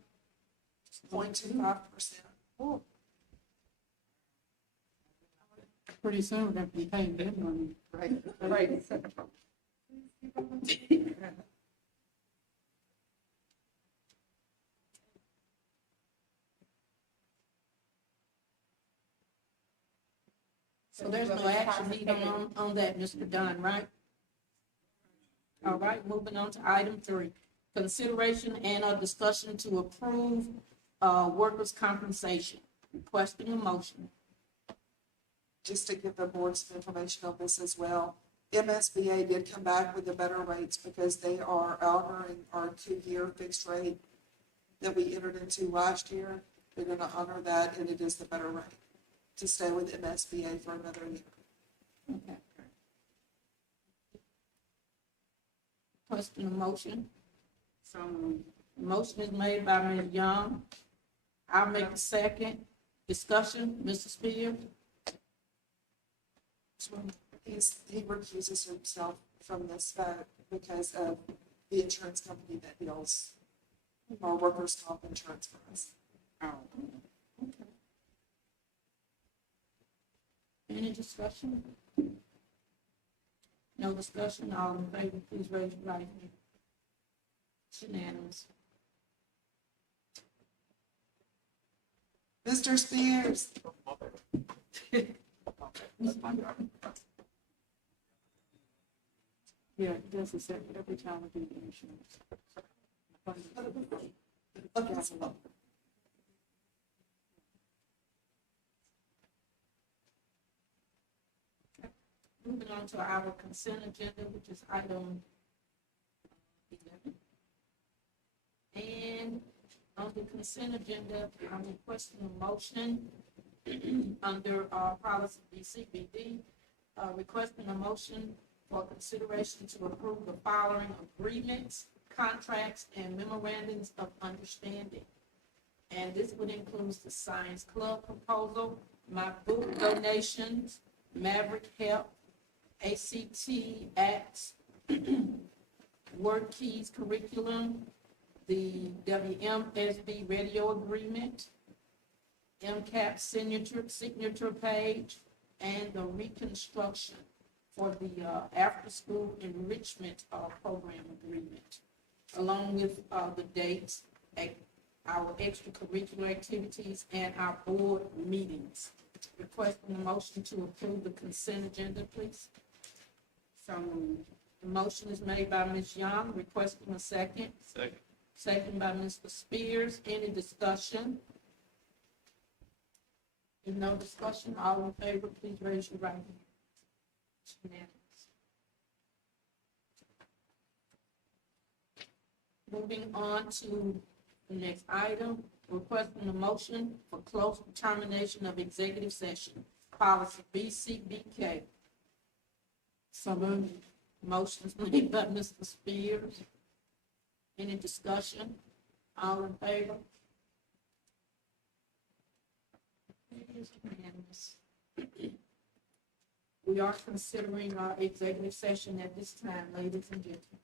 0.25%. Pretty soon, we're gonna be paying them money. Right. So there's no action needed on that, Mr. Dunn, right? All right, moving on to item 3. Consideration and a discussion to approve workers' compensation. Requesting a motion. Just to give the board some information on this as well. MSBA did come back with the better rates because they are honoring our 2-year fixed rate that we entered into last year. They're gonna honor that, and it is the better rate to stay with MSBA for another year. Okay. Question a motion. So, motion is made by Ms. Young. I'll make a second. Discussion, Mr. Spears? He recuses himself from this vote because of the insurance company that deals our workers' comp insurance for us. Any discussion? No discussion, all in favor, please raise your right hand. It's unanimous. Mr. Spears, Yeah, it does the same every time we do the insurance. Moving on to our consent agenda, which is item 11. And on the consent agenda, I'm requesting a motion under policy BCBD, requesting a motion for consideration to approve the following agreements, contracts, and memorandums of understanding. And this would include the Science Club proposal, my book donations, Maverick Help, ACT Acts, Word Keys Curriculum, the WMSB radio agreement, MCAP signature page, and the reconstruction for the after-school enrichment program agreement, along with the dates, our extracurricular activities, and our board meetings. Requesting a motion to approve the consent agenda, please. So the motion is made by Ms. Young, requesting a second. Second. Second by Mr. Spears. Any discussion? If no discussion, all in favor, please raise your right hand. It's unanimous. Moving on to the next item, requesting a motion for close determination of executive session, policy BCBK. So moved. Motion is made by Mr. Spears. Any discussion? All in favor? It is unanimous. We are considering our executive session at this time, ladies and gentlemen.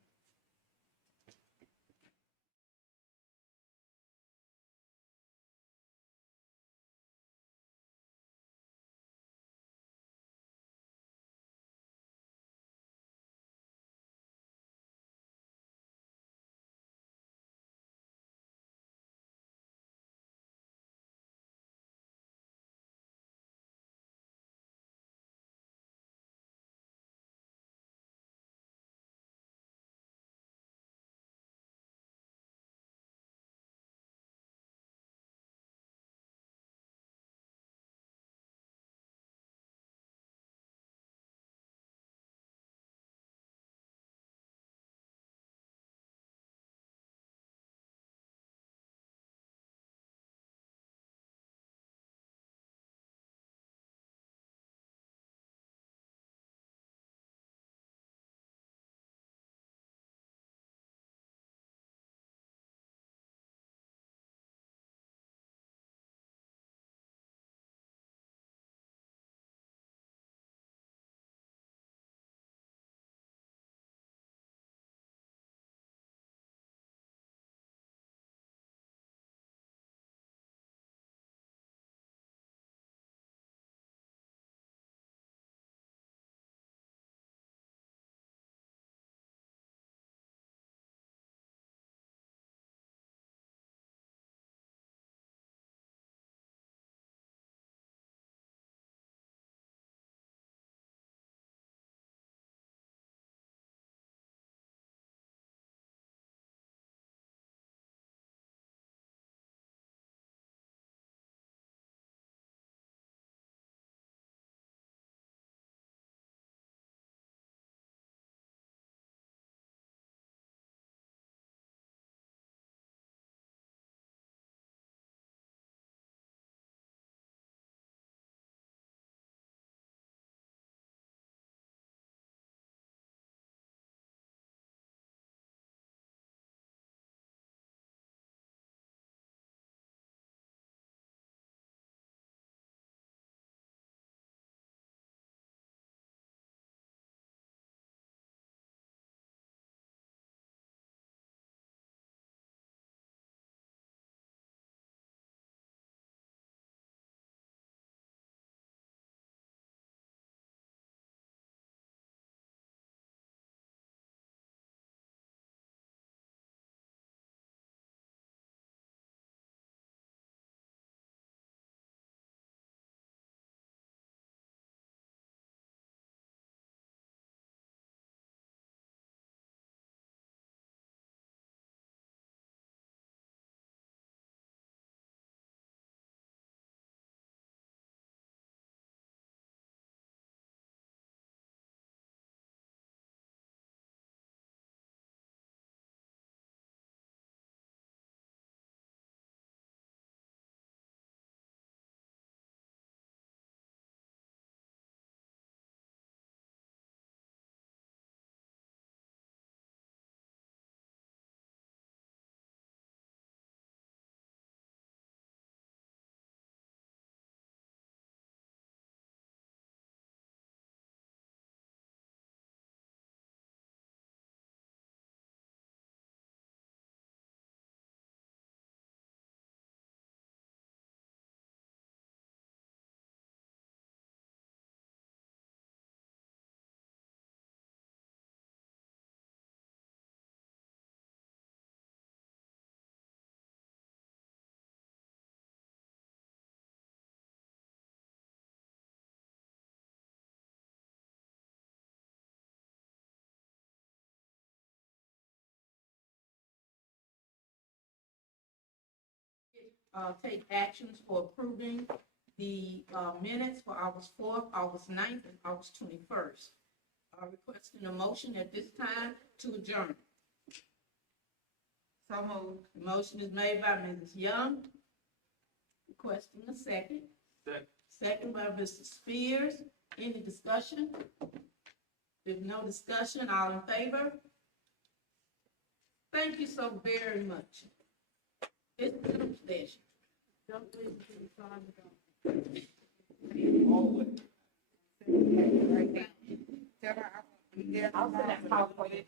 take actions for approving the, minutes for August 4th, August 9th, and August 21st. Requesting a motion at this time to adjourn. So moved. The motion is made by Mrs. Young. Requesting a second. Second. Second by Mr. Spears. Any discussion? If no discussion, all in favor? Thank you so very much. It's been a pleasure. Don't leave until you sign the document. Right now. I'll send that PowerPoint.